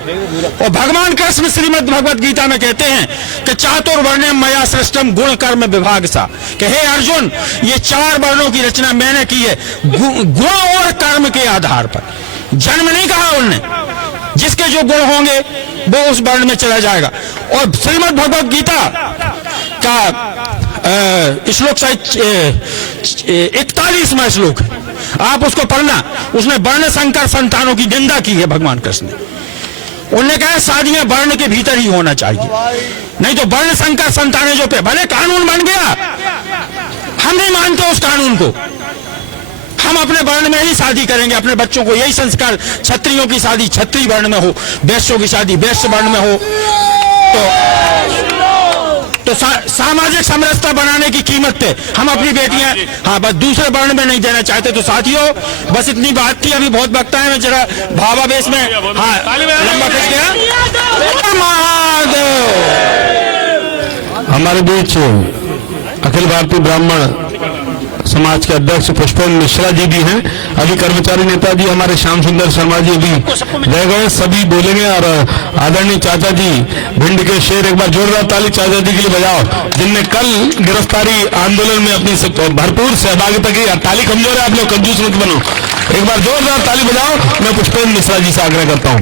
और भगवान कृष्ण श्रीमद् भगवत गीता में कहते हैं कि चातुर्वर्ण्यम मया सृष्टम गुण कर्म विभाग सा, कि हे अर्जुन, ये 4 वर्णों की रचना मैंने की है गुण और कर्म के आधार पर। जन्म नहीं कहा उनने, जिसके जो गुण होंगे वो उस वर्ण में चला जाएगा। और श्रीमद् भगवत गीता का श्लोक 41वां श्लोक, आप उसको पढ़ना, उसमें वर्ण संकर संतानों की निंदा की है भगवान कृष्ण ने। उन्होंने कहा शादियां वर्ण के भीतर ही होना चाहिए, नहीं तो वर्ण संकर संतानें जो पे भले कानून बन गया, हम नहीं मानते उस कानून को, हम अपने वर्ण में ही शादी करेंगे, अपने बच्चों को यही संस्कार, क्षत्रियों की शादी क्षत्रिय वर्ण में हो, वैश्यों की शादी वैश्य वर्ण में हो। तो सामाजिक समरसता बनाने की कीमत पे हम अपनी बेटियां हाँ बस दूसरे वर्ण में नहीं देना चाहते। तो साथियों, बस इतनी बात थी, अभी बहुत वक्त है, मैं जरा भावावेश में हाँ लंबा खिंच गया। हमारे बीच अखिल भारतीय ब्राह्मण समाज के अध्यक्ष पुष्पेंद्र मिश्रा जी भी हैं। अभी कर्मचारी नेता जी हमारे श्याम सुंदर शर्मा जी भी रह गए, सभी बोलेंगे। और आदरणीय चाचा जी भिंड के शेर, एक बार जोरदार ताली चाचा जी के लिए बजाओ, जिनने कल गिरफ्तारी आंदोलन में अपनी भरपूर सहभागिता की। ताली कमजोर है, आप लोग कंजूस मत बनो, एक बार जोरदार ताली बजाओ। मैं पुष्पेंद्र मिश्रा जी से आग्रह करता हूँ।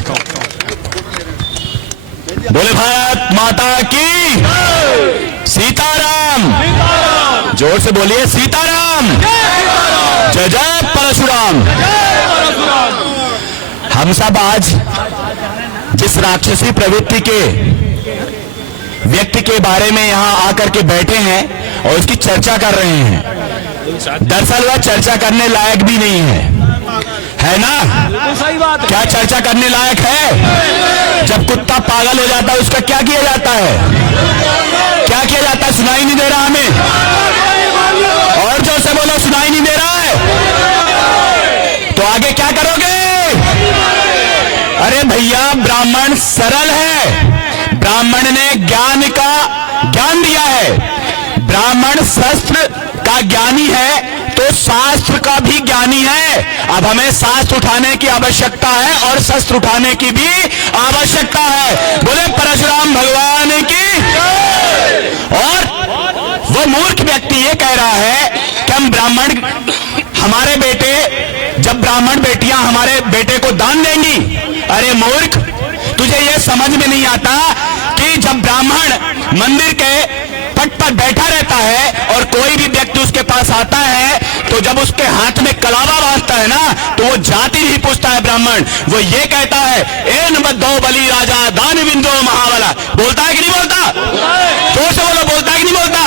बोले भारत माता की सीताराम, जोर से बोलिए सीताराम, जय जय परशुराम। हम सब आज जिस राक्षसी प्रवृत्ति के व्यक्ति के बारे में यहाँ आकर के बैठे हैं और उसकी चर्चा कर रहे हैं, दरअसल वह चर्चा करने लायक भी नहीं है ना? सही बात। क्या चर्चा करने लायक है? जब कुत्ता पागल हो जाता है उसका क्या किया जाता है? क्या किया जाता है? सुनाई नहीं दे रहा हमें? और जो से बोलो, सुनाई नहीं दे रहा है? तो आगे क्या करोगे? अरे भैया, ब्राह्मण सरल है, ब्राह्मण ने ज्ञान दिया है, ब्राह्मण शस्त्र का ज्ञानी है, तो तो शास्त्र का भी ज्ञानी है। अब हमें शास्त्र उठाने की आवश्यकता है और शस्त्र उठाने की भी आवश्यकता है। बोले परशुराम भगवान की। और वो मूर्ख व्यक्ति ये कह रहा है कि हम ब्राह्मण, हमारे बेटे, जब ब्राह्मण बेटियां हमारे बेटे को दान देंगी। अरे मूर्ख, तुझे ये समझ में नहीं आता कि जब ब्राह्मण मंदिर के पट पर बैठा रहता है और कोई भी व्यक्ति उसके पास आता है तो जब उसके हाथ में कलावा बांधता है ना तो वो जाति नहीं पूछता है ब्राह्मण, वो ये कहता है एन बद्धो बलि राजा दान विंदो महाबला। बोलता है कि नहीं बोलता? जोर से बोलो, बोलता है कि नहीं बोलता?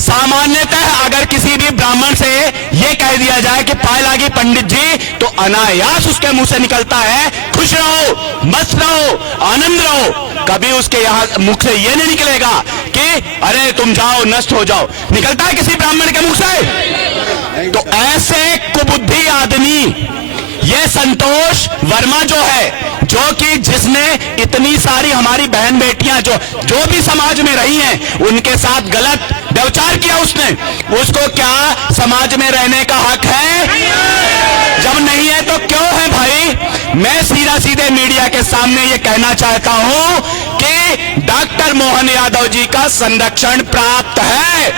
सामान्यतः अगर किसी भी ब्राह्मण से यह कह दिया जाए कि पाए लागी पंडित जी, तो अनायास उसके मुंह से निकलता है खुश रहो, मस्त रहो, आनंद रहो। कभी उसके यहाँ मुख से यह नहीं निकलेगा कि अरे तुम जाओ नष्ट हो जाओ। निकलता है किसी ब्राह्मण के मुख से? तो ऐसे कुबुद्धि आदमी, ये संतोष वर्मा जो है, जो कि जिसने इतनी सारी हमारी बहन बेटियां जो भी समाज में रही हैं उनके साथ गलत व्यवचार किया उसने, उसको क्या समाज में रहने का हक है? जब नहीं है तो क्यों है भाई? मैं सीधे मीडिया के सामने ये कहना चाहता हूं कि डॉक्टर मोहन यादव जी का संरक्षण प्राप्त है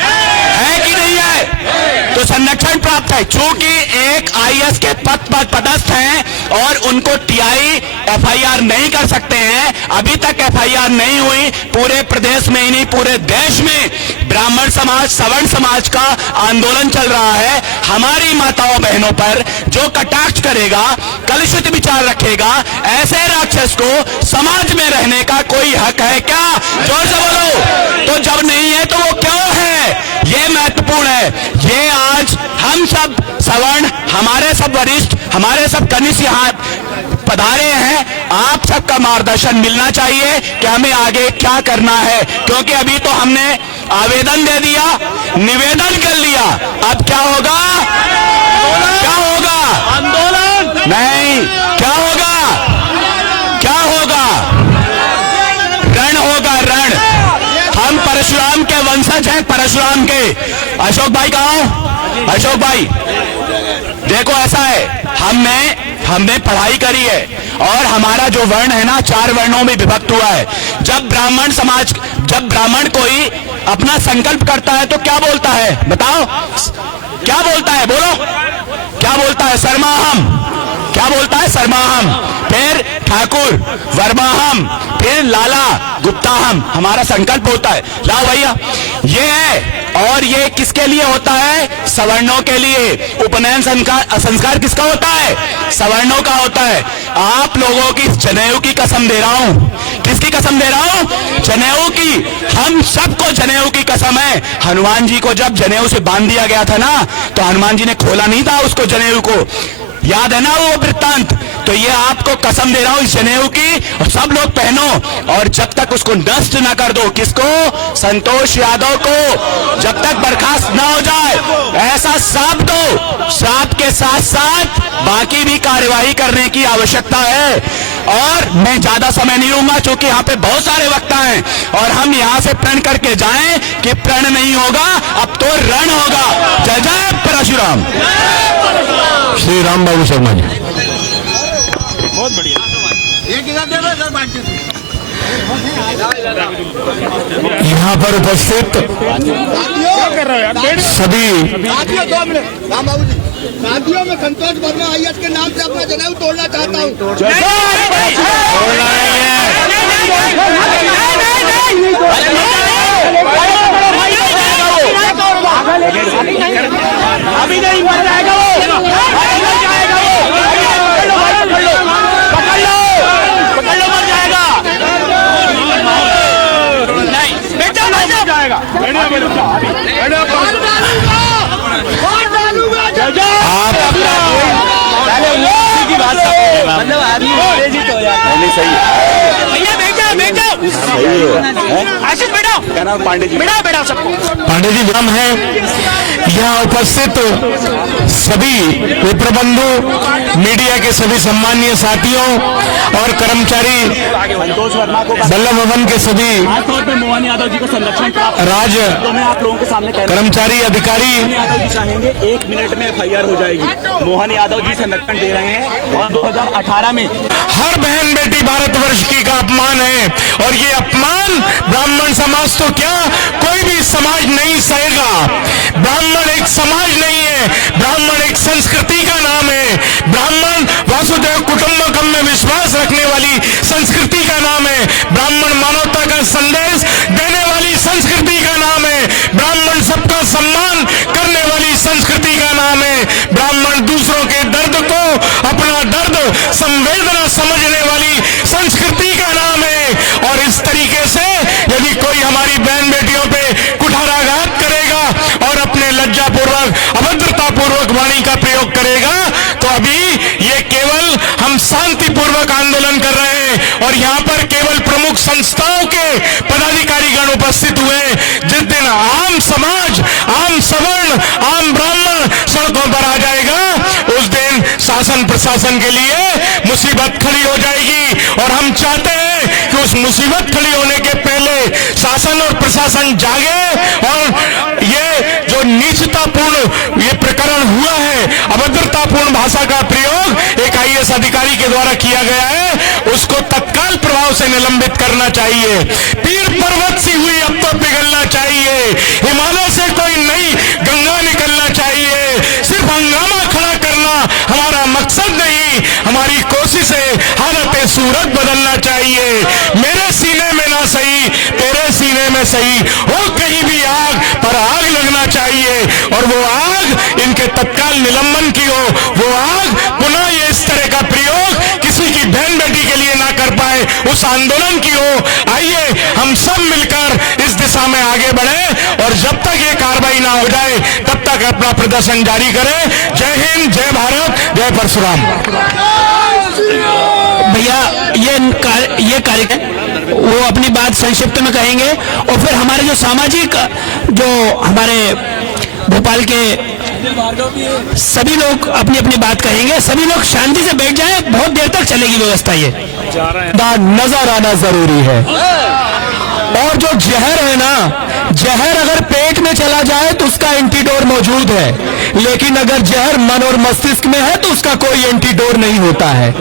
कि नहीं है? तो संरक्षण प्राप्त है चूंकि एक आईएएस के पद पर पदस्थ हैं और उनको टीआई एफआईआर नहीं कर सकते हैं। अभी तक एफआईआर नहीं हुई। पूरे प्रदेश में ही नहीं, पूरे देश में ब्राह्मण समाज, सवर्ण समाज का आंदोलन चल रहा है। हमारी माताओं बहनों पर जो कटाक्ष करेगा, कलुषित विचार रखेगा, ऐसे राक्षस को समाज में रहने का कोई हक है क्या? जोर से बोलो। तो जब नहीं है तो वो क्यों है? ये महत्वपूर्ण है। ये आज हम सब सवर्ण, हमारे सब वरिष्ठ, हमारे सब कनिष्ठ यहाँ पधारे हैं। आप सबका मार्गदर्शन मिलना चाहिए कि हमें आगे क्या करना है, क्योंकि अभी तो हमने आवेदन दे दिया, निवेदन कर लिया। अब क्या होगा? क्या होगा? आंदोलन नहीं, क्या होगा? क्या होगा? रण होगा, रण। हम परशुराम के वंशज हैं, परशुराम के। अशोक भाई कहाँ? अशोक भाई देखो, ऐसा है, हमने पढ़ाई करी है और हमारा जो वर्ण है ना 4 वर्णों में विभक्त हुआ है। जब ब्राह्मण कोई अपना संकल्प करता है तो क्या बोलता है? बताओ, क्या बोलता है? बोलो, क्या बोलता है? सरमाहम। क्या बोलता है? सरमाहम। फिर ठाकुर, वर्माहम, फिर लाला, गुप्ताहम। हमारा संकल्प होता है। लाओ भैया, ये है। और ये किसके लिए होता है? सवर्णों के लिए। उपनयन संस्कार किसका होता है? सवर्णों का होता है। आप लोगों की जनेऊ की कसम दे रहा हूं। किसकी कसम दे रहा हूं? जनेऊ की। हम सबको जनेऊ की कसम है। हनुमान जी को जब जनेऊ से बांध दिया गया था ना, तो हनुमान जी ने खोला नहीं था उसको, जनेऊ को। याद है ना वो वृत्तांत? तो ये आपको कसम दे रहा हूं इस जनेऊ की, और सब लोग पहनो। और जब तक उसको नष्ट ना कर दो, किसको? संतोष यादव को, जब तक बर्खास्त ना हो जाए, ऐसा श्राप दो। श्राप के साथ साथ बाकी भी कार्यवाही करने की आवश्यकता है। और मैं ज्यादा समय नहीं लूंगा क्योंकि यहाँ पे बहुत सारे वक्ता हैं, और हम यहाँ से प्रण करके जाएं कि प्रण नहीं होगा, अब तो रण होगा। जय जय परशुराम। श्री राम बाबू शर्मा जी। बहुत बढ़िया। यहाँ पर उपस्थित सभी शादियों में संतोष वर्मा आईएएस के नाम से अपना जनेऊ तोड़ना चाहता हूँ। अभी नहीं मर जाएगा वो, पकड़ लो, मर जाएगा। नहीं बेटा, मर जाएगा। आप की बात मतलब आदमी सही है। भैया बेटा, पांडे जी नाम है। यहाँ उपस्थित सभी विप्रबंधु, मीडिया के सभी सम्मानीय साथियों और कर्मचारी, बल्लभ भवन के सभी मोहन यादव जी को संरक्षण प्राप्त राज्य आप लोगों के सामने कर्मचारी अधिकारी चाहेंगे 1 मिनट में FIR हो जाएगी। मोहन यादव जी संरक्षण दे रहे हैं और 2018 में हर बहन बेटी भारतवर्ष की का अपमान है, और ये अपमान ब्राह्मण समाज तो क्या कोई भी समाज नहीं सहेगा। ब्राह्मण एक समाज नहीं है, ब्राह्मण एक संस्कृति का नाम है। ब्राह्मण वासुदेव कुटुंबकम में विश्वास रखने वाली संस्कृति का नाम है। ब्राह्मण मानवता का संदेश देने वाली संस्कृति का नाम है। ब्राह्मण सबका सम्मान करने वाली संस्कृति का नाम है। ब्राह्मण दूसरों के दर्द को अपना दर्द संवेदना समझने वाली संस्कृति का नाम है। और इस तरीके से यदि कोई हमारी बहन बेटियों पे कुठाराघात करेगा और अपने लज्जापूर्वक, अभद्रतापूर्वक वाणी का प्रयोग करेगा, तो अभी ये केवल हम शांतिपूर्वक आंदोलन कर रहे हैं और यहाँ पर केवल प्रमुख संस्थाओं के पदाधिकारीगण उपस्थित हुए। जिस दिन आम समाज, आम सवर्ण, आम ब्राह्मण सड़कों पर आ जाएगा, उस दिन शासन प्रशासन के लिए मुसीबत खड़ी हो जाएगी। और हम चाहते हैं कि उस मुसीबत खड़ी होने के पहले शासन और प्रशासन जागे और ये जो नीचतापूर्ण ये प्रकरण हुआ है, अभद्रतापूर्ण भाषा का प्रयोग एक IAS अधिकारी के द्वारा किया गया है, उसको तत्काल प्रभाव से निलंबित करना चाहिए। पीर पर्वत सी हुई अब तो पिघलना चाहिए। हिमालय से कोई नई गंगा निकलना चाहिए। सिर्फ हंगामा खड़ा करना हमारा मकसद नहीं, हमारी कोशिश है हालत सूरत बदलना चाहिए। मेरे सीने में ना सही, तेरे सीने में सही हो, कहीं भी आग पर आग लगना चाहिए और वो आग इनके तत्काल निलंबन की हो। वो आग पुनः ये इस तरह का प्रयोग किसी की बहन बेटी के लिए ना कर पाए, उस आंदोलन की हो। आइए हम सब मिलकर इस दिशा में आगे बढ़े और जब तक ये कार्रवाई ना हो जाए तब तक अपना प्रदर्शन जारी करें। जय हिंद, जय भारत, जय परशुराम। भैया ये कार्यक्रम वो अपनी बात संक्षिप्त में कहेंगे और फिर हमारे जो सामाजिक, जो हमारे भोपाल के सभी लोग अपनी अपनी बात कहेंगे। सभी लोग शांति से बैठ जाएं, बहुत देर तक चलेगी व्यवस्था। ये नजर आना जरूरी है। और जो जहर है ना, जहर अगर पेट में चला जाए तो उसका एंटीडोर मौजूद है, लेकिन अगर जहर मन और मस्तिष्क में है तो उसका कोई एंटीडोर नहीं होता है।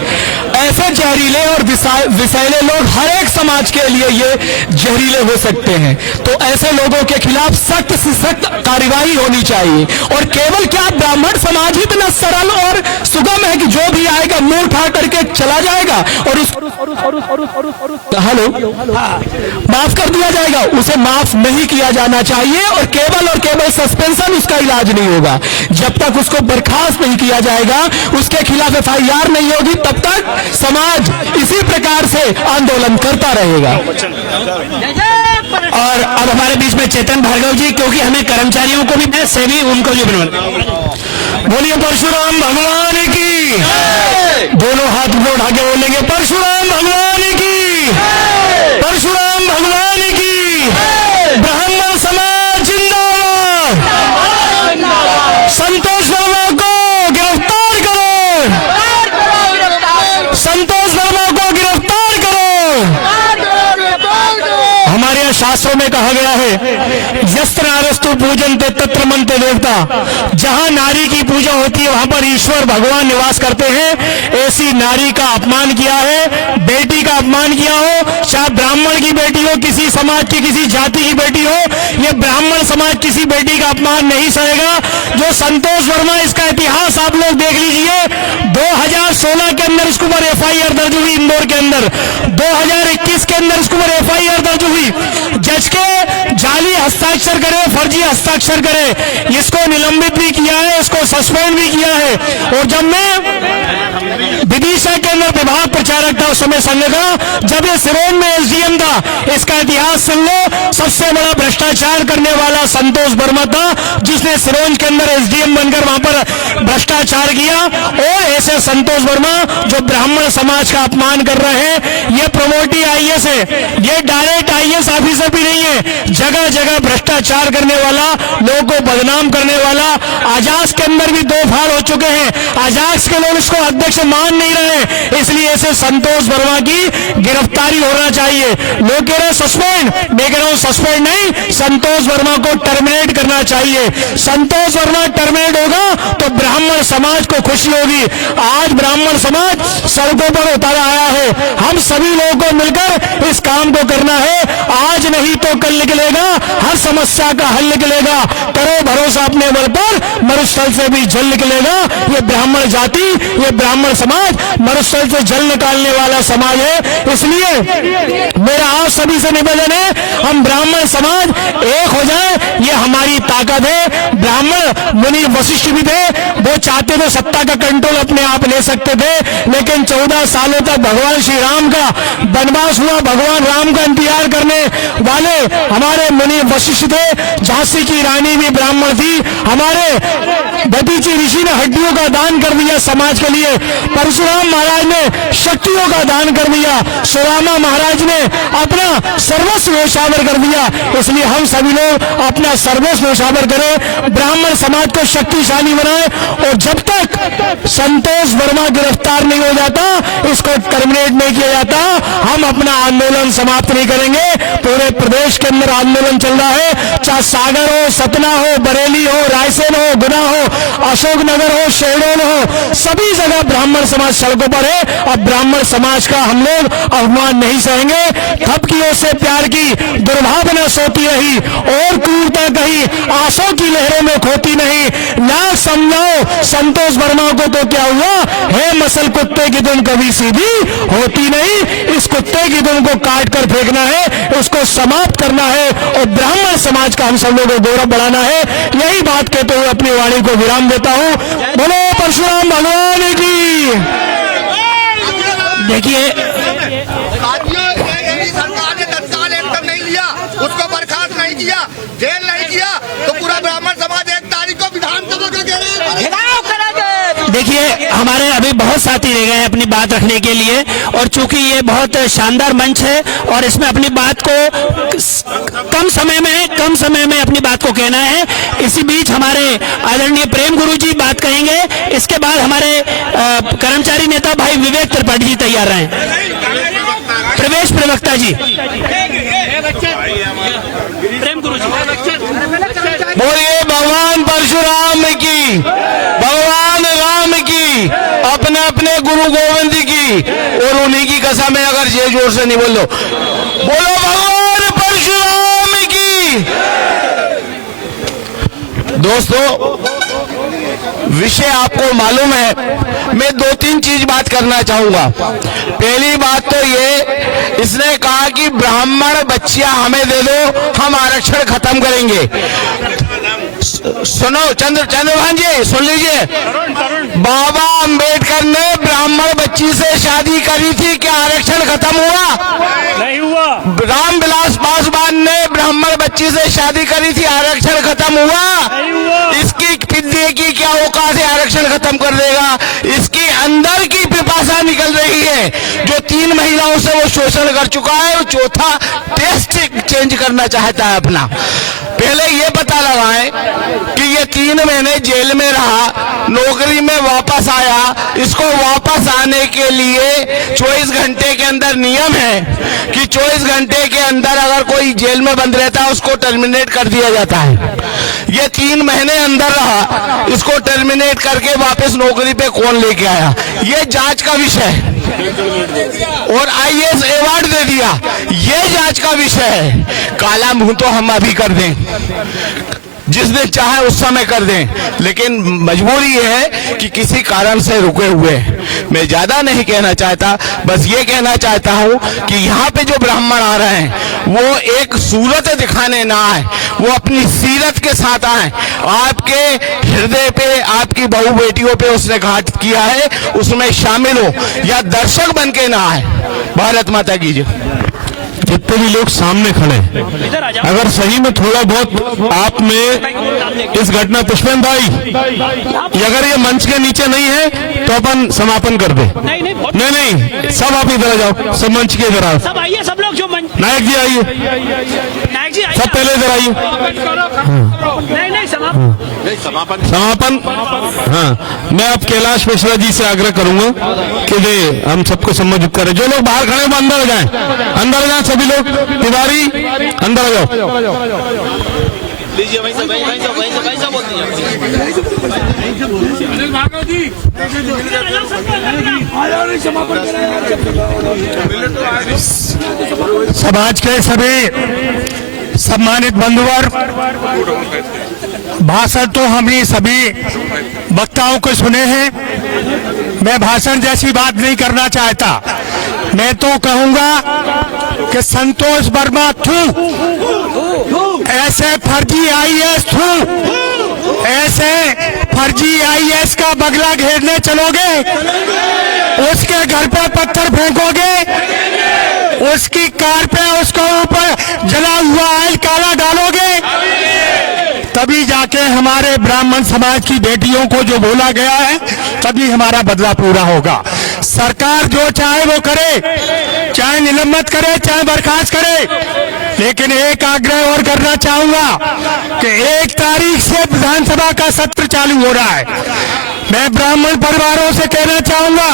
ऐसे जहरीले और विषैले लोग हर एक समाज के लिए ये जहरीले हो सकते हैं, तो ऐसे लोगों के खिलाफ सख्त से सख्त कार्रवाई होनी चाहिए। और केवल क्या ब्राह्मण समाज ही इतना सरल और सुगम है कि जो भी आएगा मुंह उठा करके चला जाएगा और माफ कर दिया जाएगा? उसे माफ नहीं किया जाना चाहिए और केवल सस्पेंशन उसका इलाज नहीं होगा। जब तक उसको बर्खास्त नहीं किया जाएगा, उसके खिलाफ FIR नहीं होगी, तब तक समाज इसी प्रकार से आंदोलन करता रहेगा। और अब हमारे बीच में चेतन भार्गव जी, क्योंकि हमें कर्मचारियों को भी सेवी उनको भी बोलिए परशुराम भगवान की, दोनों हाथ को उठा के बोलेंगे परशुराम भगवान की, परशुराम भगवान की। ब्राह्मण समाज जिंदाबाद। संतोष वर्मा को गिरफ्तार करो, संतोष वर्मा को गिरफ्तार करो। हमारे यहाँ शास्त्रों में कहा गया है, यस्त्र नारस्तु पूजन्ते तत्र मन्ते देवता। जहां नारी की पूजा होती है वहां पर ईश्वर भगवान निवास करते हैं। ऐसी नारी का अपमान किया है, बेटी का अपमान किया हो, चाहे ब्राह्मण की बेटी हो, किसी समाज की किसी जाति की बेटी हो, ये ब्राह्मण समाज किसी बेटी का अपमान नहीं सहेगा। जो संतोष वर्मा, इसका इतिहास आप लोग देख लीजिए। 2016 के अंदर इसके ऊपर FIR दर्ज हुई इंदौर के अंदर, 2021 के अंदर इसके ऊपर FIR दर्ज हुई। जज के जाली हस्ताक्षर करे, फर्जी हस्ताक्षर करे, इसको निलंबित भी किया है, इसको सस्पेंड भी किया है। और जब मैं विधि उड़ीसा के अंदर विभाग प्रचारक था उस समय संघ का, जब ये सिरोंज में एसडीएम था। इसका इतिहास सुन लो, सबसे बड़ा भ्रष्टाचार करने वाला संतोष वर्मा था, जिसने सिरोंज के अंदर एसडीएम बनकर वहां पर भ्रष्टाचार किया। और ऐसे संतोष वर्मा जो ब्राह्मण समाज का अपमान कर रहे हैं, ये प्रमोटी आईएएस है, ये डायरेक्ट आईएएस ऑफिसर भी नहीं है, जगह जगह भ्रष्टाचार करने वाला, लोगों को बदनाम करने वाला। आजास के अंदर भी 2 फाड़ हो चुके हैं, आजास के लोग इसको अध्यक्ष मान नहीं रहे, इसलिए ऐसे संतोष वर्मा की गिरफ्तारी होना चाहिए। लोग कह रहे सस्पेंड, मैं कह रहा हूं सस्पेंड नहीं, संतोष वर्मा को टर्मिनेट करना चाहिए। संतोष वर्मा टर्मिनेट होगा तो ब्राह्मण समाज को खुशी होगी। आज ब्राह्मण समाज सड़कों पर उतर आया है, हम सभी लोगों को मिलकर इस काम को करना है। आज नहीं तो कल निकलेगा, हर समस्या का हल निकलेगा। करो भरोसा अपने बल पर, मरुस्थल से भी जल निकलेगा। ये ब्राह्मण जाति, ये ब्राह्मण समाज मरुस्थल से जल निकालने वाला समाज है। इसलिए मेरा आप सभी से निवेदन है, हम ब्राह्मण समाज एक हो जाए, ये हमारी ताकत है। ब्राह्मण मुनि वशिष्ठ भी थे, वो चाहते तो सत्ता का कंट्रोल अपने आप ले सकते थे, लेकिन 14 सालों तक भगवान श्री राम का वनवास हुआ, भगवान राम का इंतजार करने वाले हमारे मुनि वशिष्ठ थे। झांसी की रानी भी ब्राह्मण थी, हमारे दधीची ऋषि ने हड्डियों का दान कर दिया समाज के लिए, परशुराम महाराज ने शक्तियों का दान कर दिया, सुदामा महाराज ने अपना सर्वस्व न्यौछावर कर दिया। इसलिए हम सभी लोग अपना सर्वस्व न्यौछावर करें, ब्राह्मण समाज को शक्तिशाली बनाए। और जब तक संतोष वर्मा गिरफ्तार नहीं हो जाता, इसको टर्मिनेट नहीं किया जाता, हम अपना आंदोलन समाप्त नहीं करेंगे। पूरे प्रदेश के अंदर आंदोलन चल रहा है, चाहे सागर हो, सतना हो, बरेली हो, रायसेन हो, गुना हो, अशोकनगर हो, शहडोल हो, सभी जगह ब्राह्मण समाज सड़कों पर है। अब ब्राह्मण समाज का हम लोग अपमान नहीं सहेंगे। ठपकियों से प्यार की दुर्भावना सोती रही और क्रूरता कही आंसू की लहरों में खोती नहीं। लाख समझाओ संतोष वर्मा को तो क्या हुआ है, मसल कुत्ते की दुम कभी सीधी होती नहीं। इस कुत्ते की दुम को काट कर फेंकना है, उसको समाप्त करना है और ब्राह्मण समाज का हम सब लोगों को गौरव बढ़ाना है। यही बात कहते हुए अपनी वाणी को विराम देता हूं। बोलो परशुराम भगवान की। देखिए, सरकार ने तत्काल एक्शन नहीं लिया, उसको बर्खास्त नहीं किया, जेल नहीं किया, तो पूरा ब्राह्मण समाज 1 तारीख को विधानसभा का घेराव करेगा। देखिए, हमारे अभी बहुत साथी रह गए हैं अपनी बात रखने के लिए, और चूंकि ये बहुत शानदार मंच है और इसमें अपनी बात को कम समय में अपनी बात को कहना है। इसी बीच हमारे आदरणीय प्रेम गुरु जी बात कहेंगे, इसके बाद हमारे कर्मचारी नेता भाई विवेक त्रिपाठी जी तैयार रहें। प्रवेश प्रवक्ता जी प्रेम गुरु जी। बोलिए भगवान परशुराम की, भगवान राम की, अपने अपने गुरु गोविंद की, और उन्हीं की कसम है। अगर ये जोर से नहीं बोलो, बोलो भगवान परशुराम की। दोस्तों, विषय आपको मालूम है, मैं 2-3 चीज बात करना चाहूंगा। पहली बात तो ये, इसने कहा कि ब्राह्मण बच्चियां हमें दे दो, हम आरक्षण खत्म करेंगे। सुनो चंद्रभान जी, सुन लीजिए, बाबा अंबेडकर ने ब्राह्मण बच्ची से शादी करी थी, क्या आरक्षण खत्म हुआ? नहीं हुआ। रामविलास पासवान ने ब्राह्मण बच्ची से शादी करी थी, आरक्षण खत्म हुआ? नहीं हुआ। इसकी पिद्दे की क्या औकात है, आरक्षण खत्म कर देगा? इसकी अंदर की पिपासा निकल रही है, जो 3 महिलाओं से वो शोषण कर चुका है, और चौथा टेस्ट चेंज करना चाहता है अपना। पहले ये पता लगाएं कि ये 3 महीने जेल में रहा, नौकरी में वापस आया, इसको वापस आने के लिए 24 घंटे के अंदर नियम है कि 24 घंटे के अंदर अगर कोई जेल में बंद रहता है उसको टर्मिनेट कर दिया जाता है। ये 3 महीने अंदर रहा, इसको टर्मिनेट करके वापस नौकरी पे कौन लेके आया, ये जांच का विषय है। और आईएएस अवार्ड दे दिया, ये जांच का विषय है। काला मुंह तो हम अभी कर दें। जिसने चाहे उस समय कर दें, लेकिन मजबूरी ये है कि किसी कारण से रुके हुए हैं। मैं ज्यादा नहीं कहना चाहता, बस ये कहना चाहता हूँ कि यहाँ पे जो ब्राह्मण आ रहे हैं वो एक सूरत दिखाने ना आए, वो अपनी सीरत के साथ आए। आपके हृदय पे, आपकी बहू बेटियों पे उसने घात किया है, उसमें शामिल हो, या दर्शक बन के ना आए। भारत माता की जय। जितने भी लोग सामने खड़े हैं, अगर सही में थोड़ा बहुत आप में इस घटना, पुष्पेंद्र भाई अगर ये मंच के नीचे नहीं है तो अपन समापन कर दे। नहीं, सब आप इधर आ जाओ, सब मंच के इधर आओ। सब आइए, सब लोग जो नायक जी आइए, नायक जी सब पहले इधर आइए। नहीं समापन। हाँ, मैं अब कैलाश मिश्रा जी से आग्रह करूंगा कि वे हम सबको संबोधित करें। जो लोग बाहर खड़े हैं वो अंदर जाएं, अंदर जाएं सभी लोग। तिवारी अंदर आ जाओ। लीजिए भाई साहब बोल समाज के सभी सम्मानित बंधुवर, भाषण तो हम ही सभी वक्ताओं को सुने हैं। मैं भाषण जैसी बात नहीं करना चाहता। मैं तो कहूंगा कि संतोष वर्मा थू, ऐसे फर्जी आईएएस थू, ऐसे फर्जी आईएएस का बगला घेरने चलोगे, उसके घर पर पत्थर फेंकोगे, उसकी कार पे उसको ऊपर जला हुआ ऑयल काला डालोगे, तभी जाके हमारे ब्राह्मण समाज की बेटियों को जो बोला गया है तभी हमारा बदला पूरा होगा। सरकार जो चाहे वो करे, चाहे निलंबित करे, चाहे बर्खास्त करे, लेकिन एक आग्रह और करना चाहूंगा कि 1 तारीख से विधानसभा का सत्र चालू हो रहा है। मैं ब्राह्मण परिवारों से कहना चाहूंगा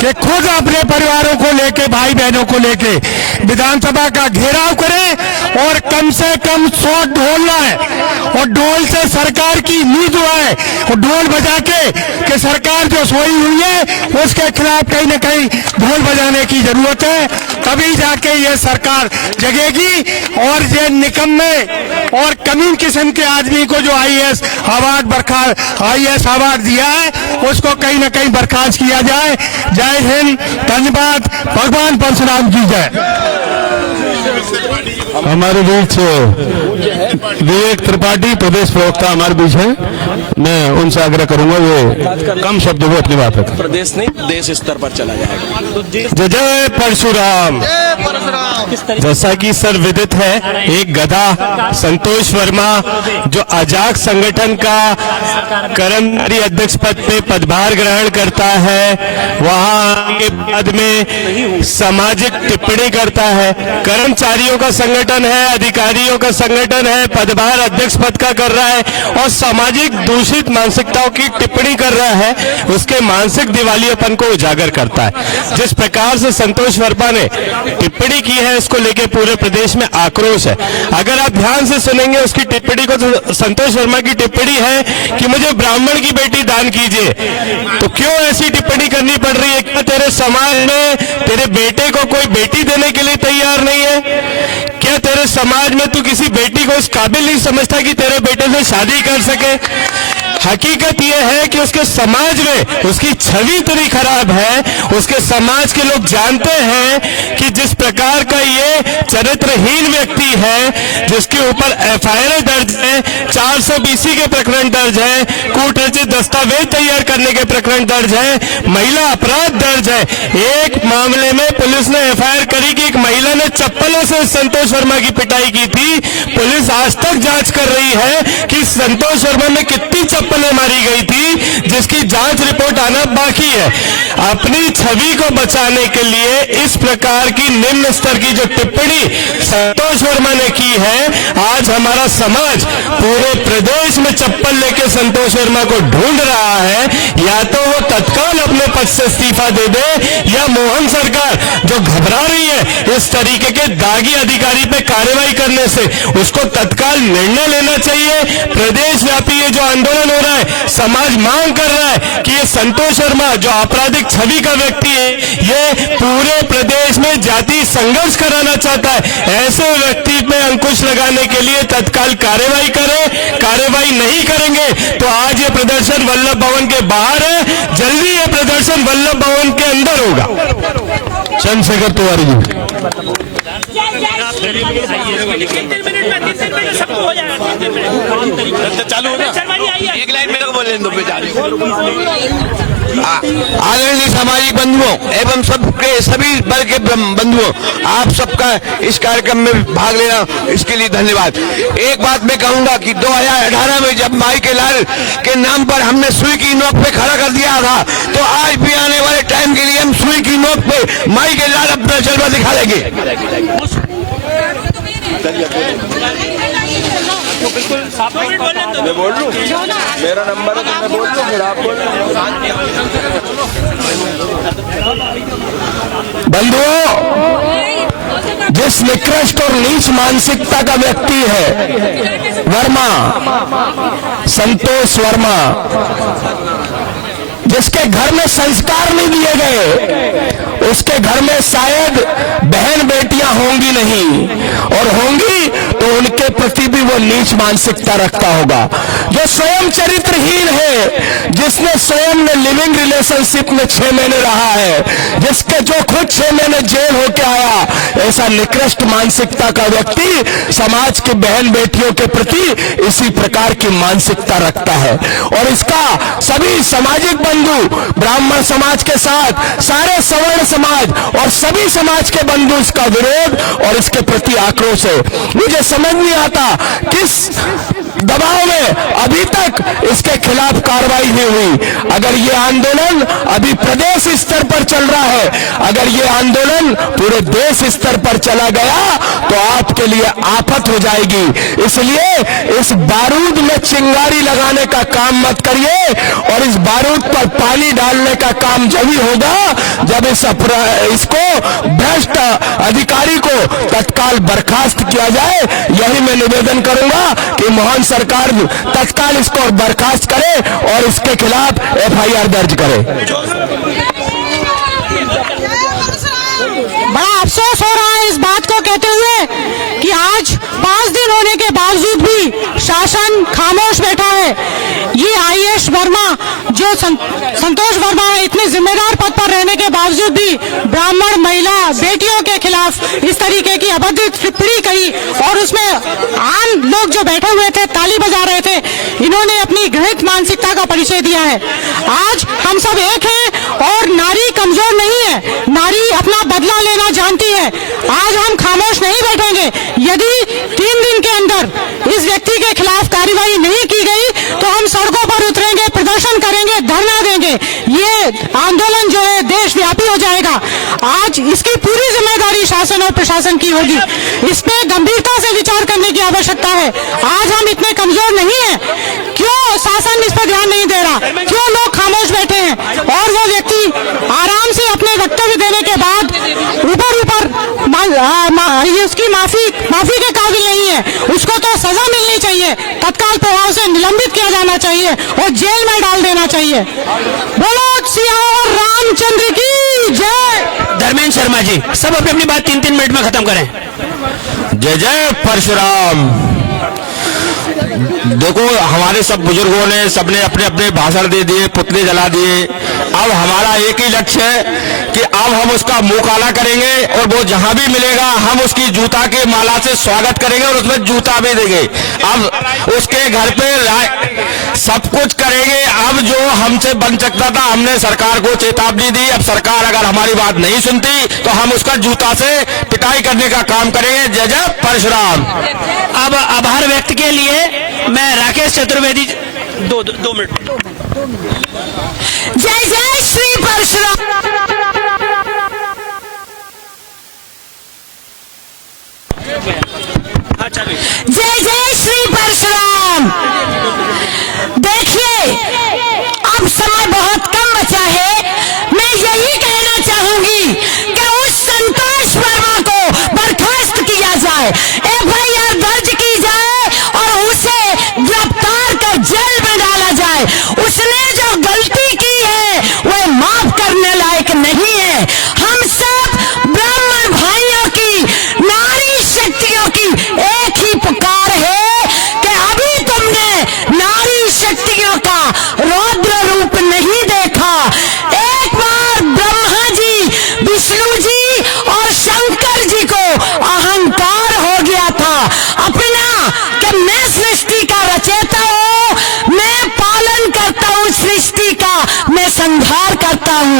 कि खुद अपने परिवारों को लेके, भाई बहनों को लेके विधानसभा का घेराव करें और कम से कम 100 ढोल लाए और ढोल से सरकार की नींद उड़ाए और ढोल बजा के कि सरकार जो सोई हुई है उसके खिलाफ कहीं न कहीं ढोल बजाने की जरूरत है, तभी जाके ये सरकार जगेगी। और ये निकम्मे और कमीन किस्म के आदमी को जो आईएएस अवार्ड दिया है उसको कहीं न कहीं बर्खास्त किया जाए। जय हिंद, धन्यवाद, भगवान परशुराम की जय। हमारे बीच विवेक त्रिपाठी प्रदेश प्रवक्ता हमारे बीच है, मैं उनसे आग्रह करूंगा वो कम शब्दों में अपनी बात रखें। प्रदेश नहीं, देश स्तर पर चला जाएगा। जय जय परशुराम। जैसा कि सर विदित है, एक गधा संतोष वर्मा जो अजाक संगठन का कर्मचारी अध्यक्ष पद पे पदभार ग्रहण करता है, वहां के पद में सामाजिक टिप्पणी करता है। कर्मचारियों का संगठन है, अधिकारियों का संगठन है, पदभार अध्यक्ष पद का कर रहा है और सामाजिक दूषित मानसिकताओं की टिप्पणी कर रहा है, उसके मानसिक दिवालियापन को उजागर करता है। जिस प्रकार से संतोष वर्मा ने टिप्पणी की है, इसको लेके पूरे प्रदेश में आक्रोश है। अगर आप ध्यान से सुनेंगे उसकी टिप्पणी को, तो संतोष वर्मा की टिप्पणी है कि मुझे ब्राह्मण की बेटी दान कीजिए। तो क्यों ऐसी टिप्पणी करनी पड़ रही है? क्या तेरे समाज में तेरे बेटे को कोई बेटी देने के लिए तैयार नहीं है? क्या तेरे समाज में तू किसी बेटी को इस काबिल नहीं समझता कि तेरे बेटे से शादी कर सके? हकीकत यह है कि उसके समाज में उसकी छवि इतनी खराब है, उसके समाज के लोग जानते हैं कि जिस प्रकार का ये चरित्रहीन व्यक्ति है, जिसके ऊपर एफआईआर दर्ज है, 420 के प्रकरण दर्ज है, कूटरचित दस्तावेज तैयार करने के प्रकरण दर्ज है, महिला अपराध दर्ज है। एक मामले में पुलिस ने एफआईआर करी कि एक महिला ने चप्पलों से संतोष वर्मा की पिटाई की थी। पुलिस आज तक जांच कर रही है कि संतोष वर्मा में कितनी चप्पलें मारी गई थी, जिसकी जांच रिपोर्ट आना बाकी है। अपनी छवि को बचाने के लिए इस प्रकार की निम्न स्तर की जो टिप्पणी संतोष वर्मा ने की है, आज हमारा समाज पूरे प्रदेश में चप्पल लेके संतोष वर्मा को ढूंढ रहा है। या तो वो तत्काल अपने पद से इस्तीफा दे दे, या मोहन सरकार जो घबरा रही है इस तरीके के दागी अधिकारी पे कार्रवाई करने से, उसको तत्काल निर्णय लेना चाहिए। प्रदेश व्यापी ये जो आंदोलन हो रहा है, समाज मांग कर रहा है कि ये संतोष शर्मा जो आपराधिक छवि का व्यक्ति है, ये पूरे प्रदेश में जाति संघर्ष कराना चाहता है। ऐसे व्यक्ति पे अंकुश लगाने के लिए तत्काल कार्रवाई करें। कार्रवाई नहीं करेंगे तो आज ये प्रदर्शन वल्लभ भवन के बाहर है, जल्दी ये प्रदर्शन वल्लभ भवन के अंदर होगा। चंद्रशेखर तिवारी जी। चालू हो ना, एक लाइन मेरे को बोले दो पे आदरणीय सामाजिक बंधुओं एवं सबके सभी वर्ग के बंधुओं, आप सबका इस कार्यक्रम में भाग लेना इसके लिए धन्यवाद। एक बात मैं कहूंगा कि 2018 में जब माई के लाल के नाम पर हमने सुई की नोक पे खड़ा कर दिया था, तो आज भी आने वाले टाइम के लिए हम सुई की नोक पे माई के लाल अपना जलवा दिखा लेंगे। मैं बोल लूं, मेरा नंबर है तो मैं बोल लूं, फिर आप बोल। बंधुओं, जिस निकृष्ट और नीच मानसिकता का व्यक्ति है वर्मा, संतोष वर्मा, जिसके घर में संस्कार नहीं दिए गए, उसके घर में शायद बहन बेटियां होंगी नहीं, और होंगी तो उनके प्रति भी वो नीच मानसिकता रखता होगा। जो स्वयं चरित्रहीन है, जिसने स्वयं ने लिविंग रिलेशनशिप में 6 महीने रहा है, जिसके जो खुद 6 महीने जेल होके आया, ऐसा निकृष्ट मानसिकता का व्यक्ति समाज की बहन बेटियों के प्रति इसी प्रकार की मानसिकता रखता है। और इसका सभी सामाजिक बंधु, ब्राह्मण समाज के साथ सारे सवर्ण समाज और सभी समाज के बंधु इसका विरोध और इसके प्रति आक्रोश है। मुझे समझ नहीं आता किस दबाव में अभी तक इसके खिलाफ कार्रवाई नहीं हुई। अगर ये आंदोलन अभी प्रदेश स्तर पर चल रहा है, अगर ये आंदोलन पूरे देश स्तर पर चला गया तो आपके लिए आफत हो जाएगी। इसलिए इस बारूद में चिंगारी लगाने का काम मत करिए, और इस बारूद पर पानी डालने का काम जब ही होगा जब इसको भ्रष्ट अधिकारी को तत्काल बर्खास्त किया जाए। यही मैं निवेदन करूंगा कि मोहन सरकार तत्काल इसको बर्खास्त करे और इसके खिलाफ FIR दर्ज करे। बड़ा अफसोस हो रहा है इस बात को कहते हुए कि आज 5 दिन होने के बावजूद भी शासन खामोश बैठा है। ये IAS वर्मा जो संतोष वर्मा है, इतने जिम्मेदार पद पर रहने के बावजूद भी ब्राह्मण महिला बेटियों के खिलाफ इस तरीके की अभद्र टिप्पणी करी, और उसमें आम लोग जो बैठे हुए थे ताली बजा रहे थे, इन्होंने अपनी घृणित मानसिकता का परिचय दिया है। आज हम सब एक हैं और नारी कमजोर नहीं है, नारी अपना बदला लेना जानती है। आज हम खामोश नहीं बैठेंगे। यदि 3 दिन के अंदर इस व्यक्ति के खिलाफ कार्रवाई नहीं की गई तो हम सड़कों पर उतरेंगे, प्रदर्शन करेंगे, धरना देंगे। ये आंदोलन जो है देशव्यापी हो जाएगा। आज इसकी पूरी जिम्मेदारी शासन और प्रशासन की होगी। इस पे गंभीरता से विचार करने की आवश्यकता है। आज हम इतने कमजोर नहीं हैं। क्यों शासन इस पर ध्यान नहीं दे रहा? क्यों लोग खामोश बैठे हैं? और वो व्यक्ति आराम से अपने वक्तव्य देने के बाद ऊपर उसकी माफी के काबिल नहीं है। उसको तो सजा मिलनी चाहिए, तत्काल प्रभाव से निलंबित किया जाना चाहिए और जेल में डाल देना चाहिए। बोलो सियावर रामचंद्र की जय। धर्मेंद्र शर्मा जी, सब अपनी अपनी बात 3-3 मिनट में खत्म करें। जय जय परशुराम। देखो, हमारे सब बुजुर्गों ने सबने अपने अपने भाषण दे दिए, पुतले जला दिए। अब हमारा एक ही लक्ष्य है कि अब हम उसका मुंह काला करेंगे और वो जहां भी मिलेगा हम उसकी जूता के माला से स्वागत करेंगे और उसमें जूता भी देंगे। अब उसके घर पे सब कुछ करेंगे। अब जो हमसे बन सकता था हमने सरकार को चेतावनी दी। अब सरकार अगर हमारी बात नहीं सुनती तो हम उसका जूता से पिटाई करने का काम करेंगे। जय जय परशुराम। अब आभार व्यक्त के लिए मैं राकेश चतुर्वेदी 2 मिनट। जय जय श्री परशुराम। जय जय श्री परशुराम। देखिए, अब समय बहुत कम बचा है। मैं यही कहना चाहूंगी कि उस संतोष वर्मा को बर्खास्त किया जाए, FIR दर्ज की जाए और उसे गिरफ्तार कर जेल में डाला जाए।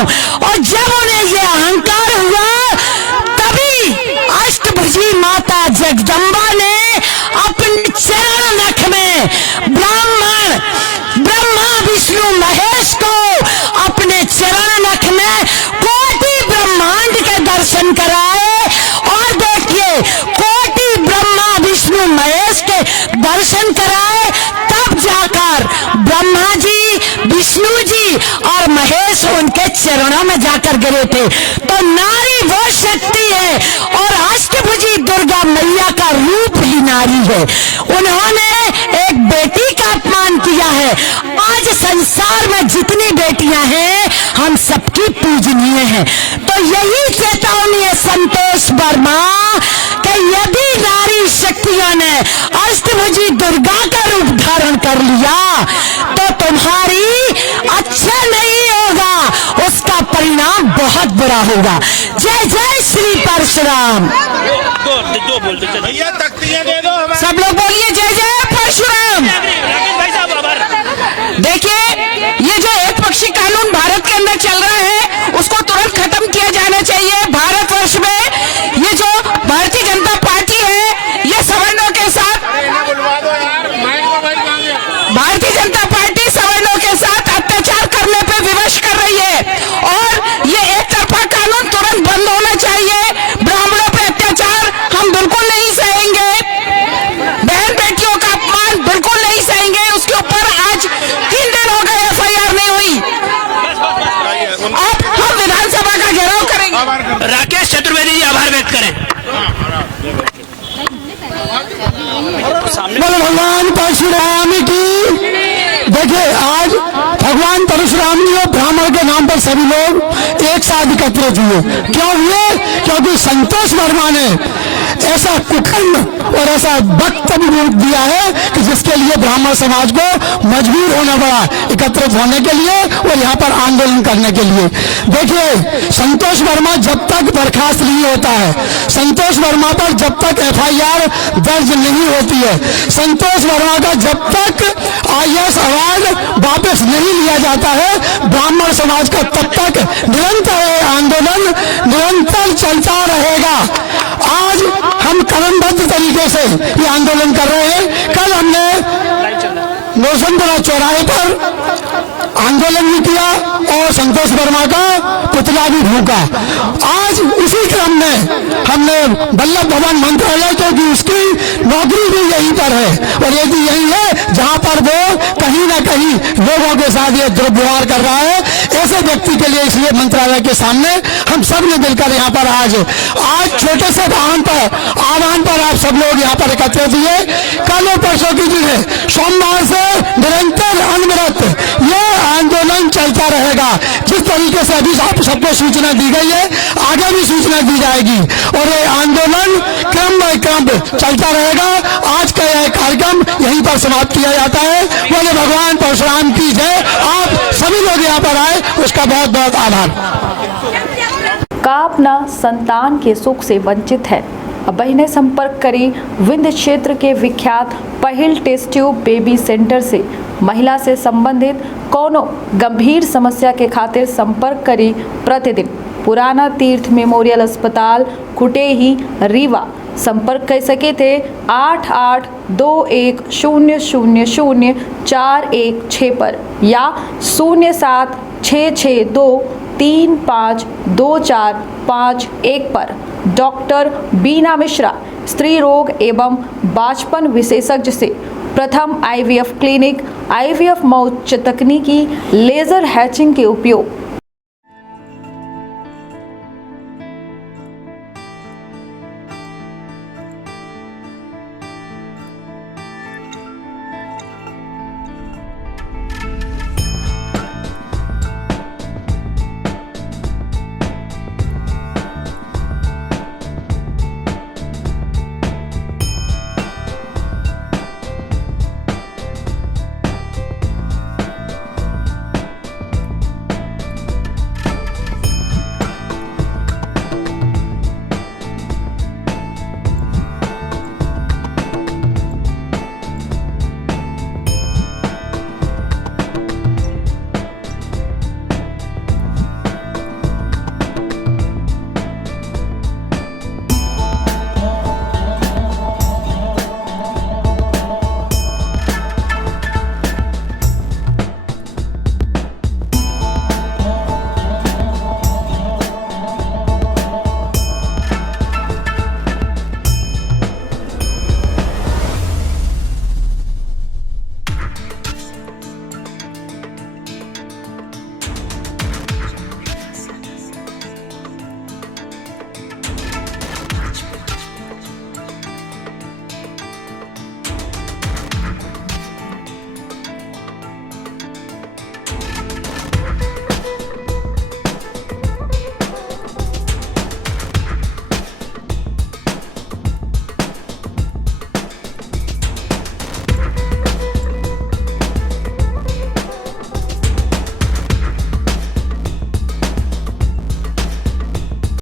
हूँ। और जब उन्हें ये अहंकार हुआ तभी अष्टभुजी माता जगदम्बा ने अपने चरण नख में ब्रह्मा विष्णु महेश को अपने चरण नख में कोटि ब्रह्मांड के दर्शन कराए। और देखिए, कोटि ब्रह्मा विष्णु महेश के दर्शन कराए, तब जाकर ब्रह्मा जी, विष्णु जी और महेश उनके चरणों में जाकर गिरे थे। तो नारी वो शक्ति है और अष्टभुजी दुर्गा मैया का रूप ही नारी है। उन्होंने एक बेटी का अपमान किया है। आज संसार में जितनी बेटियां हैं हम सबकी पूजनीय हैं। तो यही चेतावनी है संतोष वर्मा कि यदि नारी शक्तियों ने अष्टभुजी दुर्गा का रूप धारण कर लिया तो तुम्हारी अच्छा नहीं होगा, उसका परिणाम बहुत बुरा होगा। जय जय श्री परशुराम। भैया तख्तियां दे दो हमें। सब लोग बोलिए जय जय परशुराम। देखिए, ये जो एक पक्षी कानून भारत के अंदर चल रहा है उसको तुरंत खत्म किया जाना चाहिए। भारतवर्ष में ये जो भारतीय जनता पार्टी है ये सवर्णों के साथ, भारतीय जनता पार्टी सवर्णों के साथ अत्याचार करने पे विवश कर रही है और ये एक तरफा कानून तुरंत बंद होना चाहिए। ब्राह्मणों पे अत्याचार हम बिल्कुल नहीं सहेंगे, बहन बेटियों का अपमान बिल्कुल नहीं सहेंगे। उसके ऊपर आज 3 दिन हो गए FIR नहीं हुई। अब हम विधानसभा का घेराव करेंगे। राकेश चतुर्वेदी जी आभार व्यक्त करें। बोलो भगवान परशुराम की। देखिए, आज भगवान परशुराम जी और ब्राह्मण के नाम पर सभी लोग एक साथ एकत्रित हुए। क्यों हुए? क्योंकि संतोष वर्मा ने ऐसा कुकर्म और ऐसा वक्तव्य दिया है कि जिसके लिए ब्राह्मण समाज को मजबूर होना पड़ा एकत्रित होने के लिए और यहाँ पर आंदोलन करने के लिए। देखिए, संतोष वर्मा जब तक बर्खास्त नहीं होता है, संतोष वर्मा पर जब तक FIR दर्ज नहीं होती है, संतोष वर्मा का जब तक IAS अवार्ड वापस नहीं लिया जाता है, ब्राह्मण समाज का तब तक निरंतर आंदोलन निरंतर चलता रहेगा। आज हम क्रमबद्ध तरीके से ये आंदोलन कर रहे हैं। कल हमने रोशनपुरा चौराहे पर आंदोलन भी किया और संतोष वर्मा का पुतला भी फूंका। आज उसी क्रम में हमने वल्लभ भवन मंत्रालय, क्योंकि उसकी नौकरी भी यहीं पर है और ये भी यही है जहां पर वो कहीं ना कहीं लोगों के साथ ये दुर्व्यवहार कर रहा है, ऐसे व्यक्ति के लिए इसलिए मंत्रालय के सामने हम सब ने मिलकर यहाँ पर आज छोटे से आह्वान पर आप सब लोग यहाँ पर एकत्रित हुए। कल और परसों की दिन है, सोमवार से निरंतर अनवरत ये आंदोलन चलता रहेगा। जिस तरीके से अभी आप सबको सूचना दी गई है, आगे भी सूचना दी जाएगी और ये आंदोलन क्रम बाय क्रम चलता रहेगा। आज का यह कार्यक्रम यहीं पर समाप्त किया जाता है। बोले भगवान परशुराम की जय। आप सभी लोग यहाँ पर आए, उसका बहुत बहुत आभार। कापना संतान के सुख से वंचित है। अब बहनें संपर्क करी विंध्य क्षेत्र के विख्यात पहिल टेस्ट ट्यूब बेबी सेंटर से। महिला से संबंधित कोनो गंभीर समस्या के खातिर संपर्क करी प्रतिदिन पुराना तीर्थ मेमोरियल अस्पताल कुटेही रीवा। संपर्क कर सके थे 8821000416 पर या 0766235245 पर। डॉक्टर बीना मिश्रा स्त्री रोग एवं बाचपन विशेषज्ञ से प्रथम IVF क्लिनिक, IVF मौच तकनीकी, लेजर हैचिंग के उपयोग,